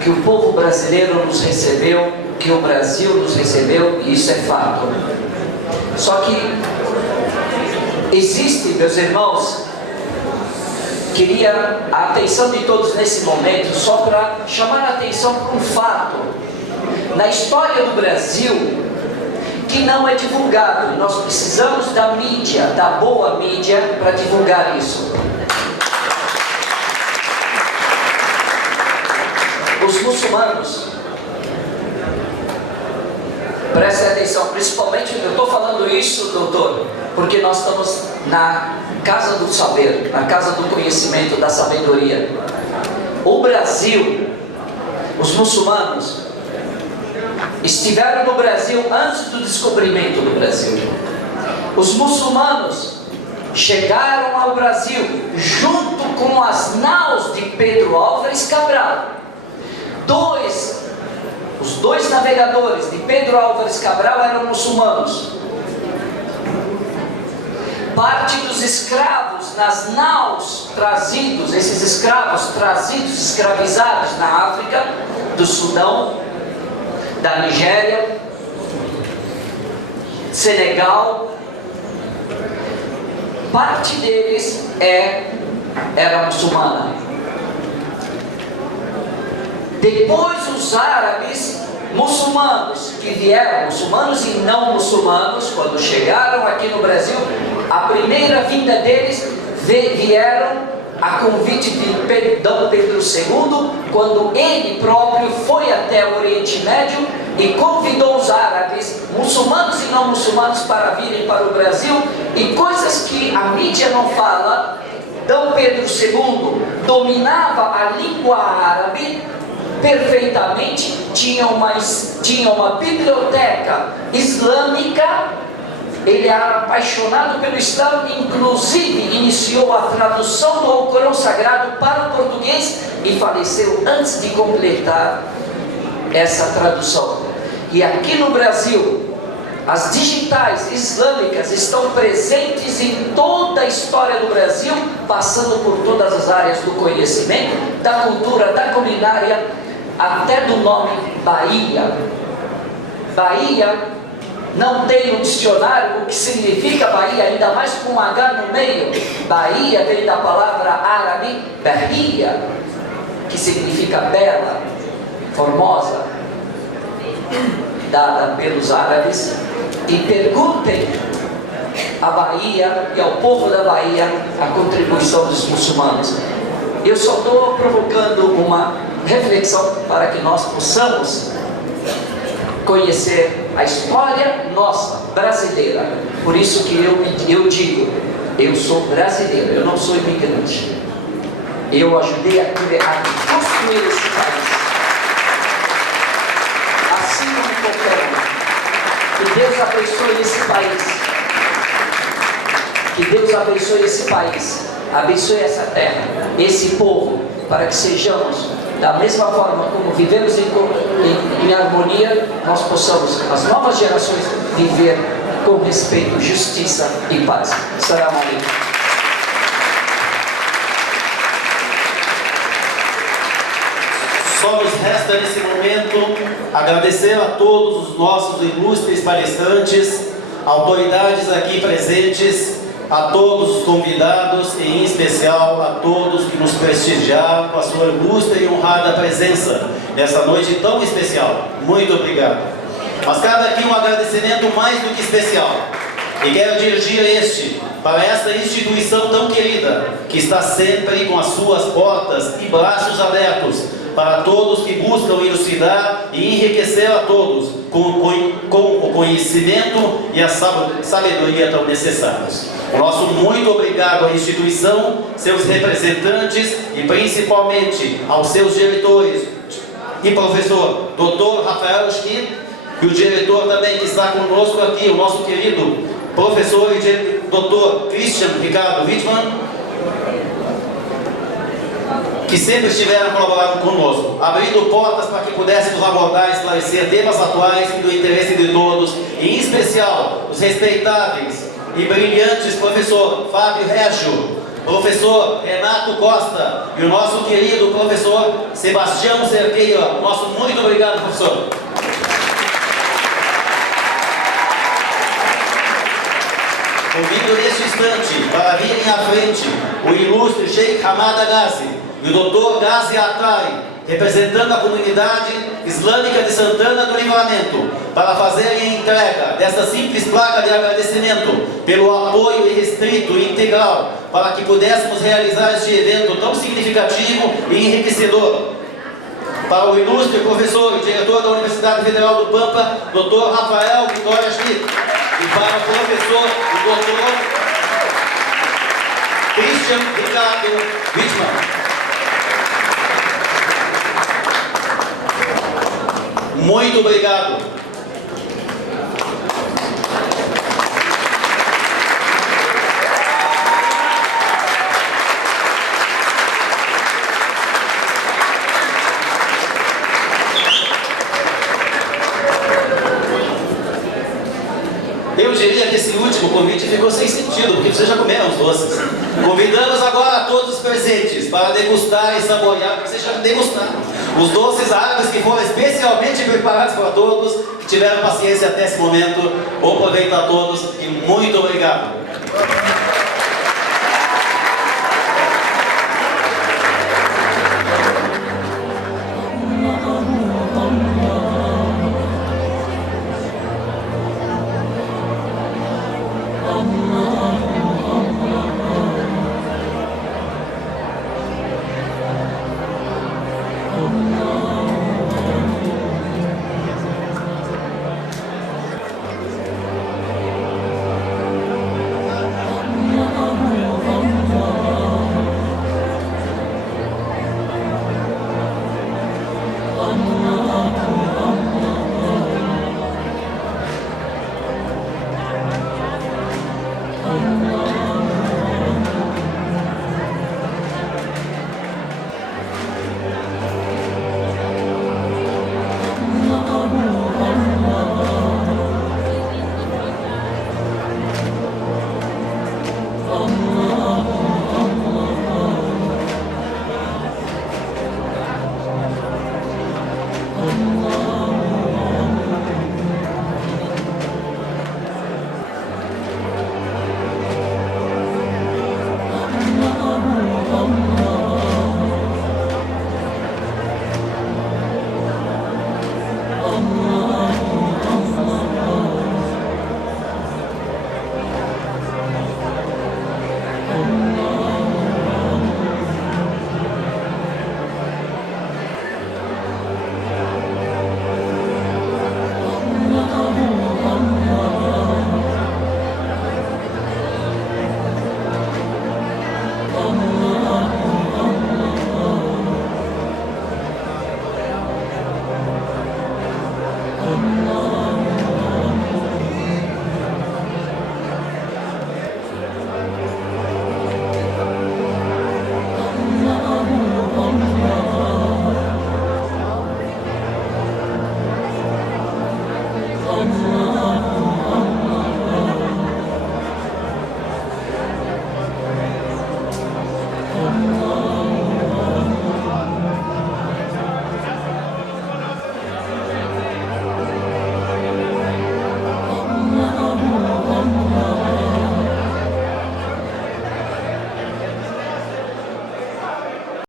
que o povo brasileiro nos recebeu, que o Brasil nos recebeu, e isso é fato. Só que existe, meus irmãos, queria a atenção de todos nesse momento, só para chamar a atenção para um fato. Na história do Brasil, que não é divulgado, nós precisamos da mídia, da boa mídia, para divulgar isso. Os muçulmanos, prestem atenção, principalmente, eu estou falando isso, doutor, porque nós estamos na casa do saber, na casa do conhecimento, da sabedoria. O Brasil, os muçulmanos, estiveram no Brasil antes do descobrimento do Brasil. Os muçulmanos chegaram ao Brasil junto com as naus de Pedro Álvares Cabral. Os dois navegadores de Pedro Álvares Cabral eram muçulmanos. Parte dos escravos nas naus trazidos, esses escravos trazidos, escravizados na África, do Sudão, da Nigéria, Senegal, parte deles era muçulmana. Depois os árabes muçulmanos que vieram, muçulmanos e não muçulmanos, quando chegaram aqui no Brasil, a primeira vinda deles vieram a convite de Dom Pedro II, quando ele próprio foi até o Oriente Médio e convidou os árabes, muçulmanos e não muçulmanos, para virem para o Brasil. E coisas que a mídia não fala, Dom Pedro II dominava a língua árabe perfeitamente, tinha uma biblioteca islâmica. Ele era apaixonado pelo Islã, inclusive iniciou a tradução do Alcorão Sagrado para o português e faleceu antes de completar essa tradução. E aqui no Brasil, as digitais islâmicas estão presentes em toda a história do Brasil, passando por todas as áreas do conhecimento, da cultura, da culinária, até do nome Bahia. Bahia não tem um dicionário o que significa Bahia, ainda mais com um H no meio. Bahia vem da palavra árabe Bahia, que significa bela, formosa, dada pelos árabes. E perguntem à Bahia e ao povo da Bahia a contribuição dos muçulmanos. Eu só estou provocando uma reflexão para que nós possamos conhecer a história nossa, brasileira. Por isso que eu digo, eu sou brasileiro, eu não sou imigrante. Eu ajudei a construir esse país, assim como qualquer um. Que Deus abençoe esse país. Que Deus abençoe esse país, abençoe essa terra, esse povo, para que sejamos, da mesma forma como vivemos em harmonia, nós possamos, as novas gerações, viver com respeito, justiça e paz. Assalamu alaikum. Só nos resta nesse momento agradecer a todos os nossos ilustres palestrantes, autoridades aqui presentes, a todos os convidados e em especial a todos que nos prestigiaram com a sua ilustre e honrada presença nessa noite tão especial. Muito obrigado. Mas cabe aqui um agradecimento mais do que especial. E quero dirigir para esta instituição tão querida, que está sempre com as suas portas e braços abertos para todos que buscam elucidar e enriquecer a todos com o conhecimento e a sabedoria tão necessários. O nosso muito obrigado à instituição, seus representantes e principalmente aos seus diretores e professor Dr. Rafael Schmidt, e o diretor também que está conosco aqui, o nosso querido professor e Dr. Christian Ricardo Wittmann, que sempre estiveram colaborando conosco, abrindo portas para que pudéssemos abordar e esclarecer temas atuais e do interesse de todos, e em especial os respeitáveis e brilhantes professor Fábio Reggio, professor Renato Costa e o nosso querido professor Sebastião Cerqueira. Nosso muito obrigado, professor. Convido neste instante para virem à frente o ilustre Sheikh Hamad Ghazi e o Dr. Ghazi Attai, representando a comunidade islâmica de Santana do Livramento, para fazerem a entrega desta simples placa de agradecimento pelo apoio irrestrito e integral para que pudéssemos realizar este evento tão significativo e enriquecedor. Para o ilustre professor e diretor da Universidade Federal do Pampa, Dr. Rafael Vitória Schmidt, e para o professor e doutor Christian Ricardo Wittmann. Muito obrigado. Eu diria que esse último convite ficou sem sentido, porque vocês já comeram os doces. Convidamos agora todos os presentes para degustar e saborear, porque vocês já degustaram os doces árabes que foram especialmente preparados para todos, que tiveram paciência até esse momento. Bom proveito a todos e muito obrigado. Allah.